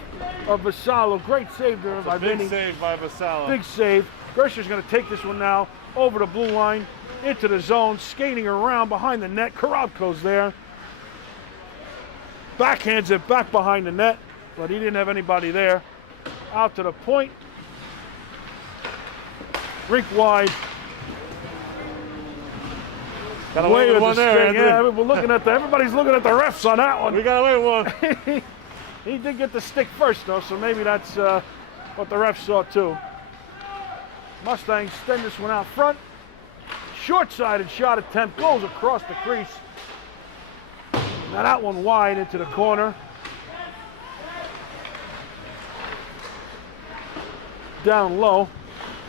of Vassallo. Great save there by Vinny. Big save by Vassallo. Big save. Gersher's going to take this one now over the blue line, into the zone, skating around behind the net. Karabko's there. Backhands it back behind the net, but he didn't have anybody there. Out to the point. Rink wide. Got away with one there. Yeah, we're looking at everybody's looking at the refs on that one. We got away with one. He did get the stick first, though, so maybe that's what the refs saw, too. Mustangs send this one out front. Short-sided shot attempt goes across the crease. Now that one wide into the corner. Down low.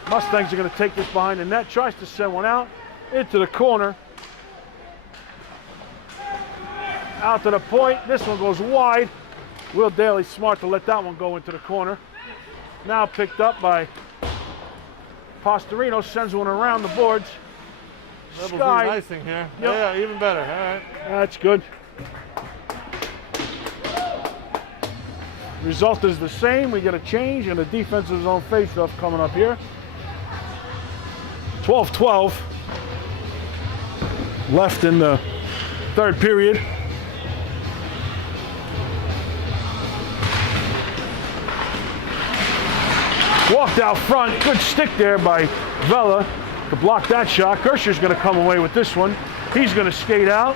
Mustangs are going to take this behind the net. Tries to send one out into the corner. Out to the point. This one goes wide. Will Daly smart to let that one go into the corner. Now picked up by Pastorino. Sends one around the boards. Sky. Icing here. Yep. Yeah, even better. All right. That's good. Result is the same. We get a change and a defensive zone face-off coming up here. 12-12 left in the third period. Walked out front. Good stick there by Vella to block that shot. Gersher's going to come away with this one. He's going to skate out.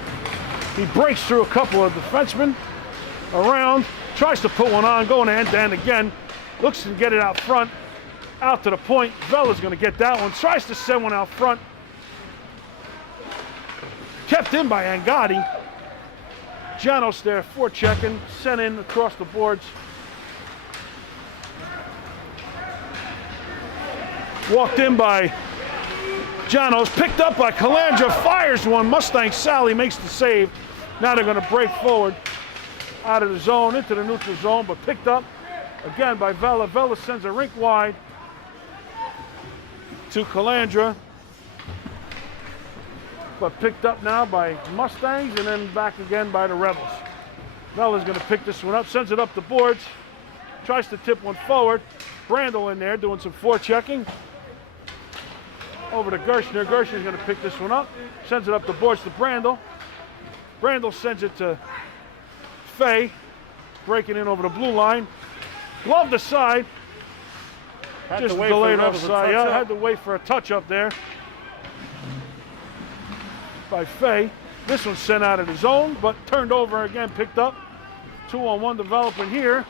He breaks through a couple of defensemen around. Tries to put one on, going end-to-end again. Looks to get it out front. Out to the point. Vella's going to get that one. Tries to send one out front. Kept in by Angadi. Janos there, forechecking. Sent in across the boards. Walked in by Janos. Picked up by Calandra. Fires one. Mustang Sally makes the save. Now they're going to break forward. Out of the zone, into the neutral zone, but picked up again by Vella. Vella sends a rink wide to Calandra, but picked up now by Mustangs and then back again by the Rebels. Vella's going to pick this one up, sends it up the boards, tries to tip one forward. Brandel in there doing some forechecking. Over to Gershner. Gershner's going to pick this one up, sends it up the boards to Brandel. Brandel sends it to Fay, breaking in over the blue line. Glove the side. Just delayed offside. Yeah, had to wait for a touch up there by Fay. This one sent out of the zone, but turned over again, picked up. 2-on-1 developing here.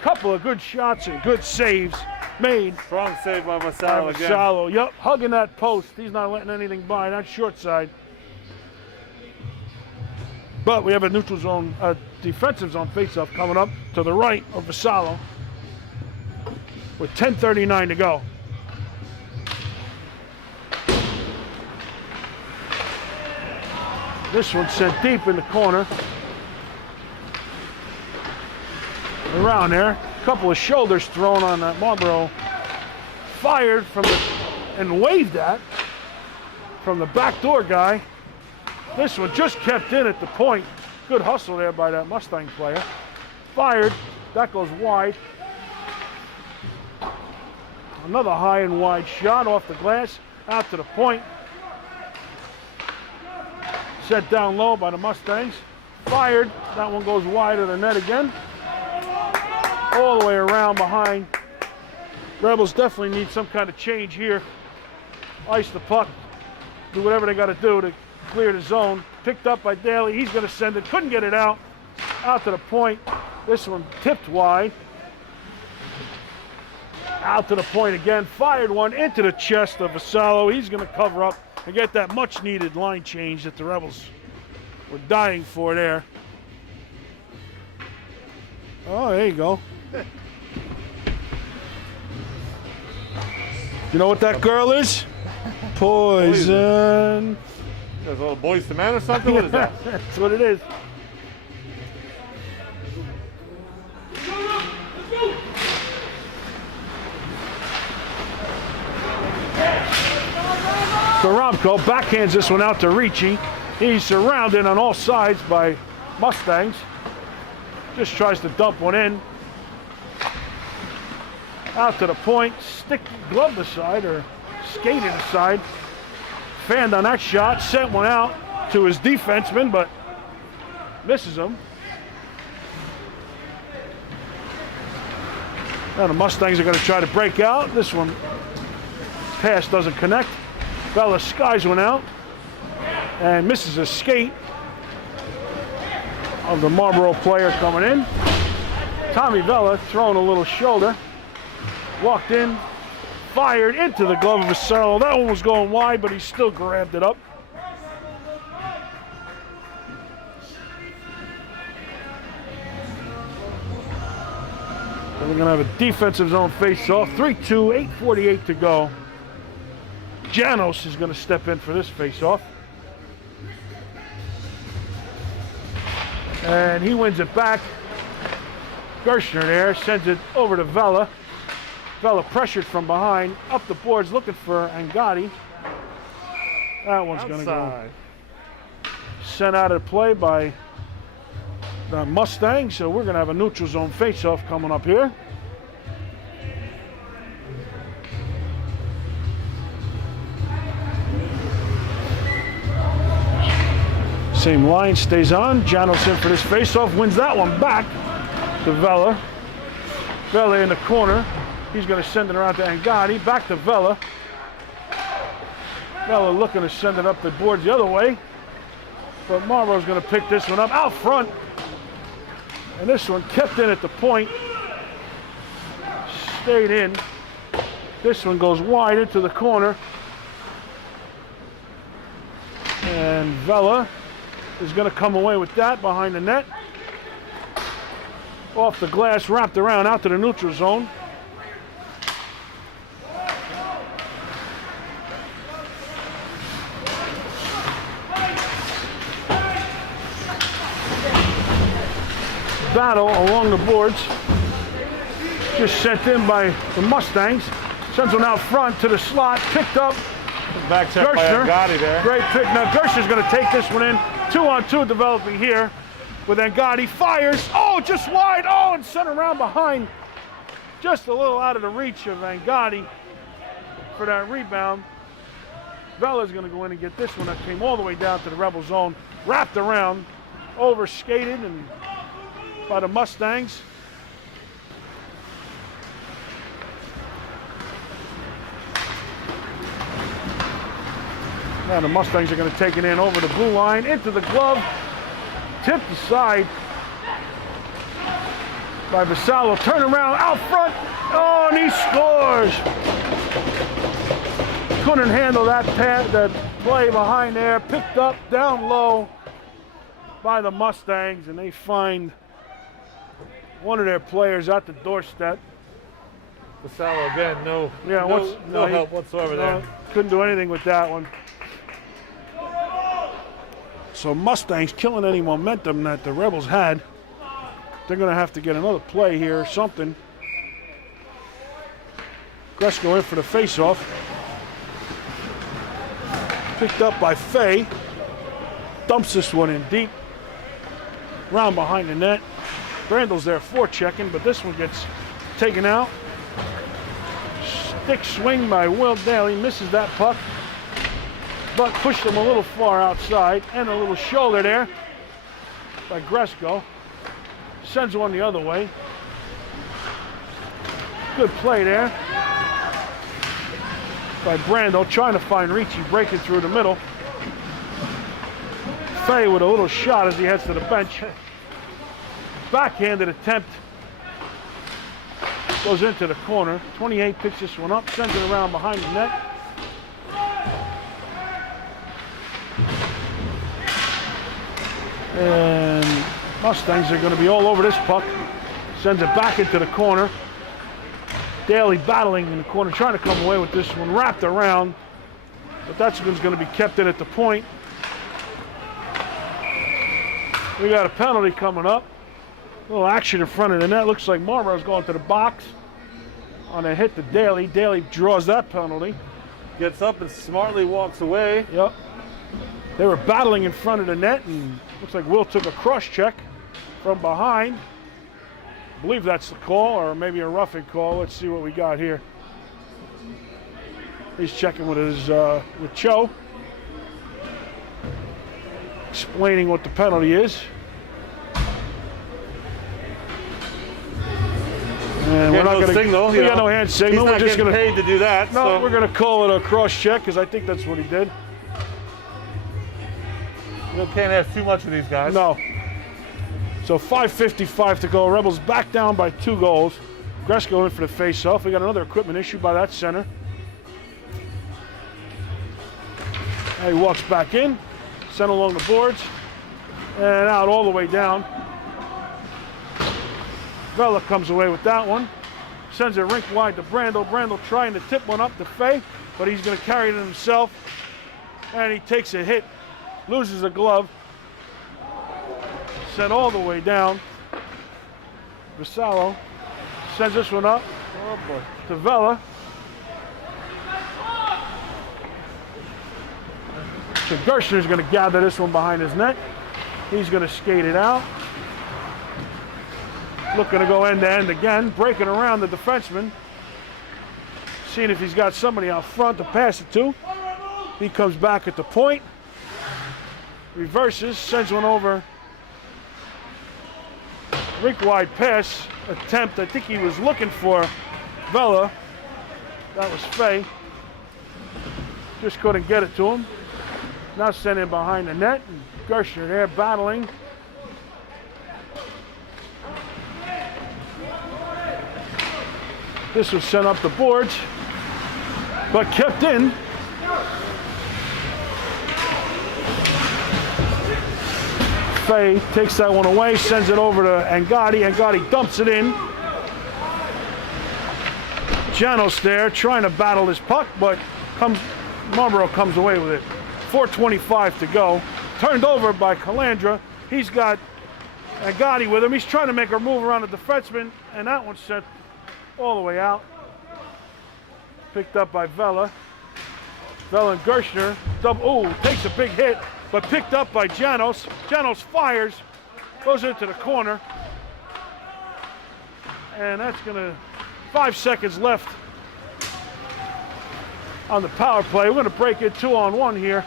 Couple of good shots and good saves made. Strong save by Vassallo again. Vassallo, yep, hugging that post. He's not letting anything by. That's short side. But we have a neutral zone, defensive zone face-off coming up to the right of Vassallo with 10:39 to go. This one sent deep in the corner. Around there, a couple of shoulders thrown on that Marlboro. Fired from the, and waved at from the backdoor guy. This one just kept in at the point. Good hustle there by that Mustang player. Fired. That goes wide. Another high and wide shot off the glass. Out to the point. Set down low by the Mustangs. Fired. That one goes wide of the net again. All the way around behind. Rebels definitely need some kind of change here. Ice the puck. Do whatever they got to do to clear the zone. Picked up by Daly. He's going to send it. Couldn't get it out. Out to the point. This one tipped wide. Out to the point again. Fired one into the chest of Vasallo. He's going to cover up and get that much needed line change that the Rebels were dying for there. Oh, there you go. You know what that girl is? Poison. That's a little Boys to Men or something? What is that? That's what it is. Karamko backhands this one out to Ricci. He's surrounded on all sides by Mustangs. Just tries to dump one in. Out to the point, stick glove aside or skated aside. Fanned on that shot, sent one out to his defenseman, but misses him. Now the Mustangs are going to try to break out. This one, pass doesn't connect. Vela skies one out and misses a skate of the Marlboro player coming in. Tommy Vela throwing a little shoulder. Walked in, fired into the glove of Vasallo. That one was going wide, but he still grabbed it up. So we're going to have a defensive zone face-off. 3-2, 8:48 to go. Janos is going to step in for this face-off. And he wins it back. Gershner there sends it over to Vela. Vela pressured from behind, up the boards looking for Angadi. That one's going to go sent out of play by the Mustangs. So we're going to have a neutral zone face-off coming up here. Same line stays on. Janos in for this face-off, wins that one back to Vela. Vela in the corner. He's going to send it around to Angadi. Back to Vela. Vela looking to send it up the boards the other way. But Marlboro's going to pick this one up out front. And this one kept in at the point. Stayed in. This one goes wide into the corner. And Vela is going to come away with that behind the net. Off the glass, wrapped around out to the neutral zone. Battle along the boards. Just sent in by the Mustangs. Sends one out front to the slot, picked up. Back check by Angadi there. Great pick. Now Gershner's going to take this one in. 2-on-2 developing here with Angadi. Fires. Oh, just wide. Oh, and sent around behind. Just a little out of the reach of Angadi for that rebound. Vela's going to go in and get this one that came all the way down to the Rebel zone. Wrapped around. Over skated and by the Mustangs. Now the Mustangs are going to take it in over the blue line, into the glove, tipped aside by Vasallo. Turn around, out front, oh, and he scores. Couldn't handle that play behind there. Picked up down low by the Mustangs, and they find one of their players at the doorstep. Vasallo again, no help whatsoever there. Couldn't do anything with that one. So Mustangs killing any momentum that the Rebels had. They're going to have to get another play here or something. Gresko in for the faceoff. Picked up by Fay. Dumps this one in deep. Round behind the net. Randall's there forechecking, but this one gets taken out. Stick swing by Will Daly. Misses that puck. but pushed him a little far outside, and a little shoulder there by Gresko. Sends one the other way. Good play there by Brando, trying to find Ricci, breaking through the middle. Fay with a little shot as he heads to the bench. Backhanded attempt. Goes into the corner. 28 picks this one up, sends it around behind the net. And Mustangs are going to be all over this puck. Sends it back into the corner. Daly battling in the corner, trying to come away with this one. Wrapped around, but that's going to be kept in at the point. We got a penalty coming up. A little action in front of the net. Looks like Marlboro's going to the box on a hit to Daly. Daly draws that penalty. Gets up and smartly walks away. Yep. They were battling in front of the net, and looks like Will took a cross check from behind. I believe that's the call, or maybe a roughing call. Let's see what we got here. He's checking with his with Cho, explaining what the penalty is. And we're not going to signal. We got no hand signal. He's not we're just getting going paid to do that. No, so we're going to call it a cross check because I think that's what he did. you can't have too much of these guys. No. So 5:55 to go. Rebels back down by 2 goals. Gresko in for the face-off. We got another equipment issue by that center. And he walks back in, sent along the boards, and out all the way down. Vela comes away with that one. Sends it rink wide to Brando. Brando trying to tip one up to Fay, but he's going to carry it himself. And he takes a hit, loses a glove. Sent all the way down. Vassallo sends this one up. Oh boy. To Vela. So Gershner's going to gather this one behind his net. He's going to skate it out. Looking to go end to end again. Breaking around the defenseman. Seeing if he's got somebody out front to pass it to. He comes back at the point. Reverses. Sends one over. Rink wide pass attempt. I think he was looking for Vela. That was Fay. Just couldn't get it to him. Now sent in behind the net. And Gershner there battling. This was sent up the boards, but kept in. Fay takes that one away, sends it over to Angotti. Angotti dumps it in. Janos there trying to battle this puck, but Marlboro comes away with it. 4:25 to go. Turned over by Calandra. He's got Angotti with him. He's trying to make a move around the defenseman, and that one's sent all the way out. Picked up by Vela. Vela and Gershner. Takes a big hit, but picked up by Janos. Janos fires, goes into the corner. And that's gonna, 5 seconds left on the power play. We're gonna break it 2-on-1 here.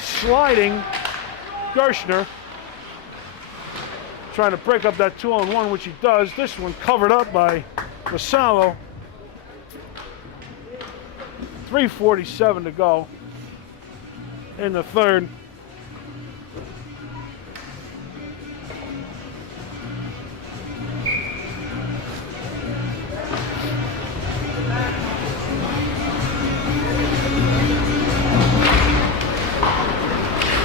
Sliding Gershner. Trying to break up that 2-on-1, which he does. This one covered up by Vassallo. 3:47 to go in the third.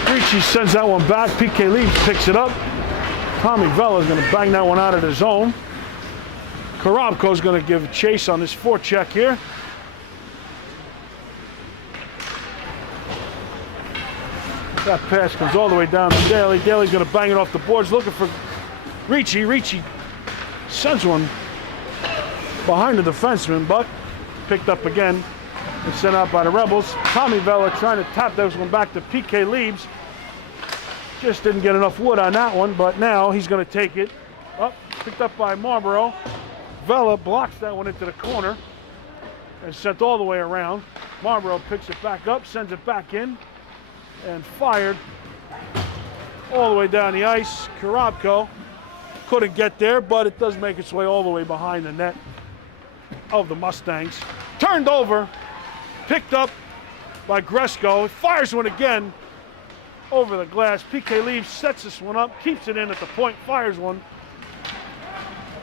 Ricci sends that one back. PK Leeds picks it up. Tommy Vela is going to bang that one out of the zone. Korobko's going to give a chase on this forecheck here. That pass comes all the way down to Daly. Daly's going to bang it off the boards, looking for Ricci. Ricci sends one behind the defenseman, but picked up again and sent out by the Rebels. Tommy Vela trying to tap this one back to PK Leeds. Just didn't get enough wood on that one, but now he's going to take it. Picked up by Marlboro. Vela blocks that one into the corner and sent all the way around. Marlboro picks it back up, sends it back in, and fired all the way down the ice. Karabko couldn't get there, but it does make its way all the way behind the net of the Mustangs. Turned over, picked up by Gresko. Fires one again over the glass. PK Leaves sets this one up, keeps it in at the point, fires one.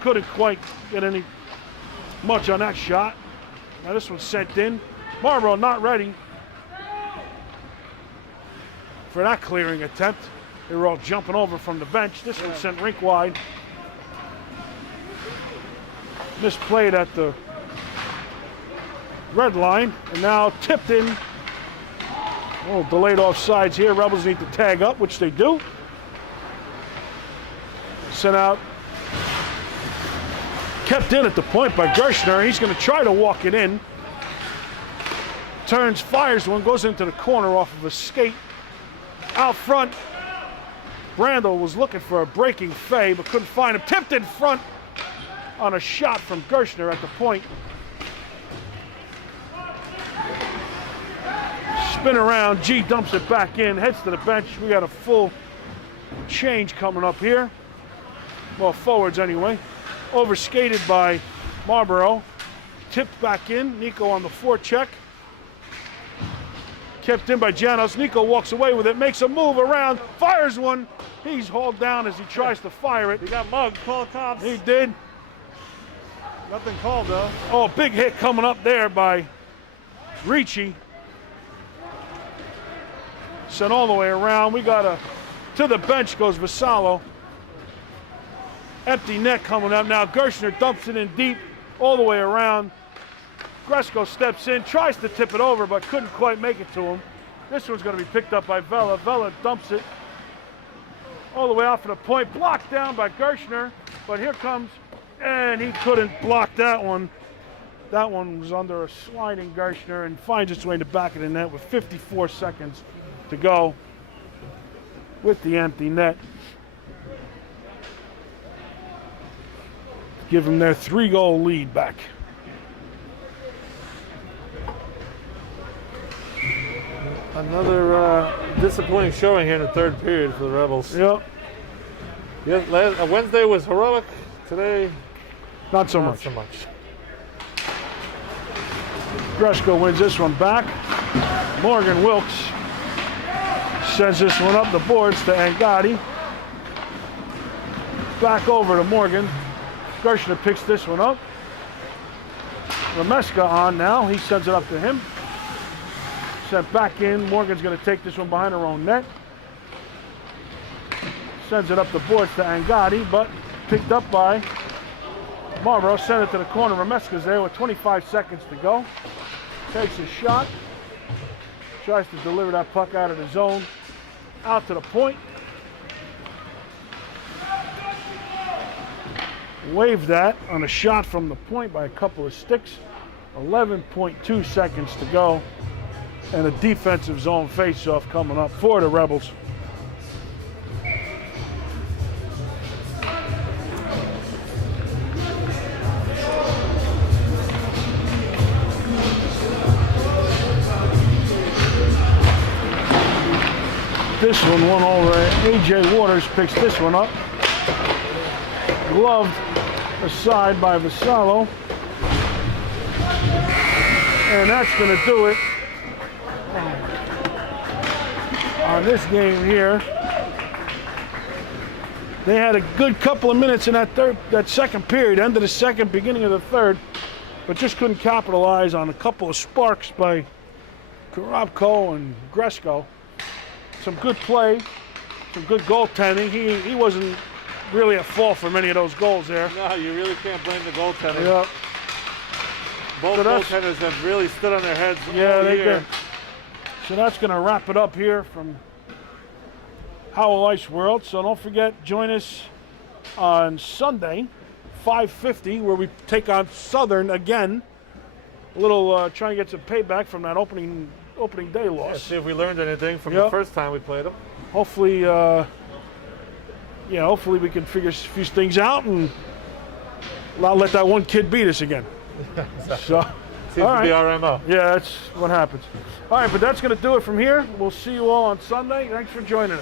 Couldn't quite get any much on that shot. Now this one's sent in. Marlboro not ready for that clearing attempt. They were all jumping over from the bench. This one sent rink wide. Misplayed at the red line, and now tipped in. Oh, delayed offsides here. Rebels need to tag up, which they do. Sent out. Kept in at the point by Gershner. He's going to try to walk it in. Turns, fires one, goes into the corner off of a skate. Out front, Randall was looking for a breaking fade, but couldn't find him. Tipped in front on a shot from Gershner at the point. Spin around, G dumps it back in, heads to the bench. We got a full change coming up here. Well, forwards anyway. Overskated by Marlboro. Tipped back in, Nico on the forecheck. Kept in by Janos. Nico walks away with it, makes a move around, fires one. He's hauled down as he tries to fire it. He got mugged, call cops. He did. Nothing called though. Oh, a big hit coming up there by Ricci. Sent all the way around. We got to the bench goes Vassallo. Empty net coming up now. Gershner dumps it in deep all the way around. Gresko steps in, tries to tip it over, but couldn't quite make it to him. This one's going to be picked up by Vela. Vela dumps it all the way off of the point. Blocked down by Gershner, but here comes, and he couldn't block that one. That one was under a sliding Gershner and finds its way in the back of the net with 54 seconds to go with the empty net. Give them their 3-goal lead back. Another disappointing showing here in the third period for the Rebels. Yep. Yeah, Wednesday was heroic. Today, Not so not much. so much. Gresko wins this one back. Morgan Wilkes sends this one up the boards to Angadi. Back over to Morgan. Gershner picks this one up. Remeska on now. He sends it up to him. Sent back in. Morgan's going to take this one behind her own net. Sends it up the boards to Angadi, but picked up by Marlboro. Sent it to the corner. Remeska's there with 25 seconds to go. Takes a shot. Tries to deliver that puck out of the zone. Out to the point. Waved that on a shot from the point by a couple of sticks. 11.2 seconds to go. And a defensive zone face-off coming up for the Rebels. This one won over. A.J. Waters picks this one up. Gloved aside by Vassallo. And that's going to do it on this game here. They had a good couple of minutes in that second period, end of the second, beginning of the third, but just couldn't capitalize on a couple of sparks by Karabko and Gresko. Some good play, some good goaltending. He wasn't really at fault for many of those goals there. No, you really can't blame the goaltending. Yeah. Both So goaltenders have really stood on their heads Yeah, all they year. did. So that's going to wrap it up here from Howell Ice World. So don't forget, join us on Sunday, 5:50, where we take on Southern again. A little try and get some payback from that opening day Yeah, loss. see if we learned anything from Yep. the first time we played them. Hopefully, hopefully we can figure a few things out and not let that one kid beat us again. So Seems to be our MO. Yeah, that's what happens. All right, but that's going to do it from here. We'll see you all on Sunday. Thanks for joining us.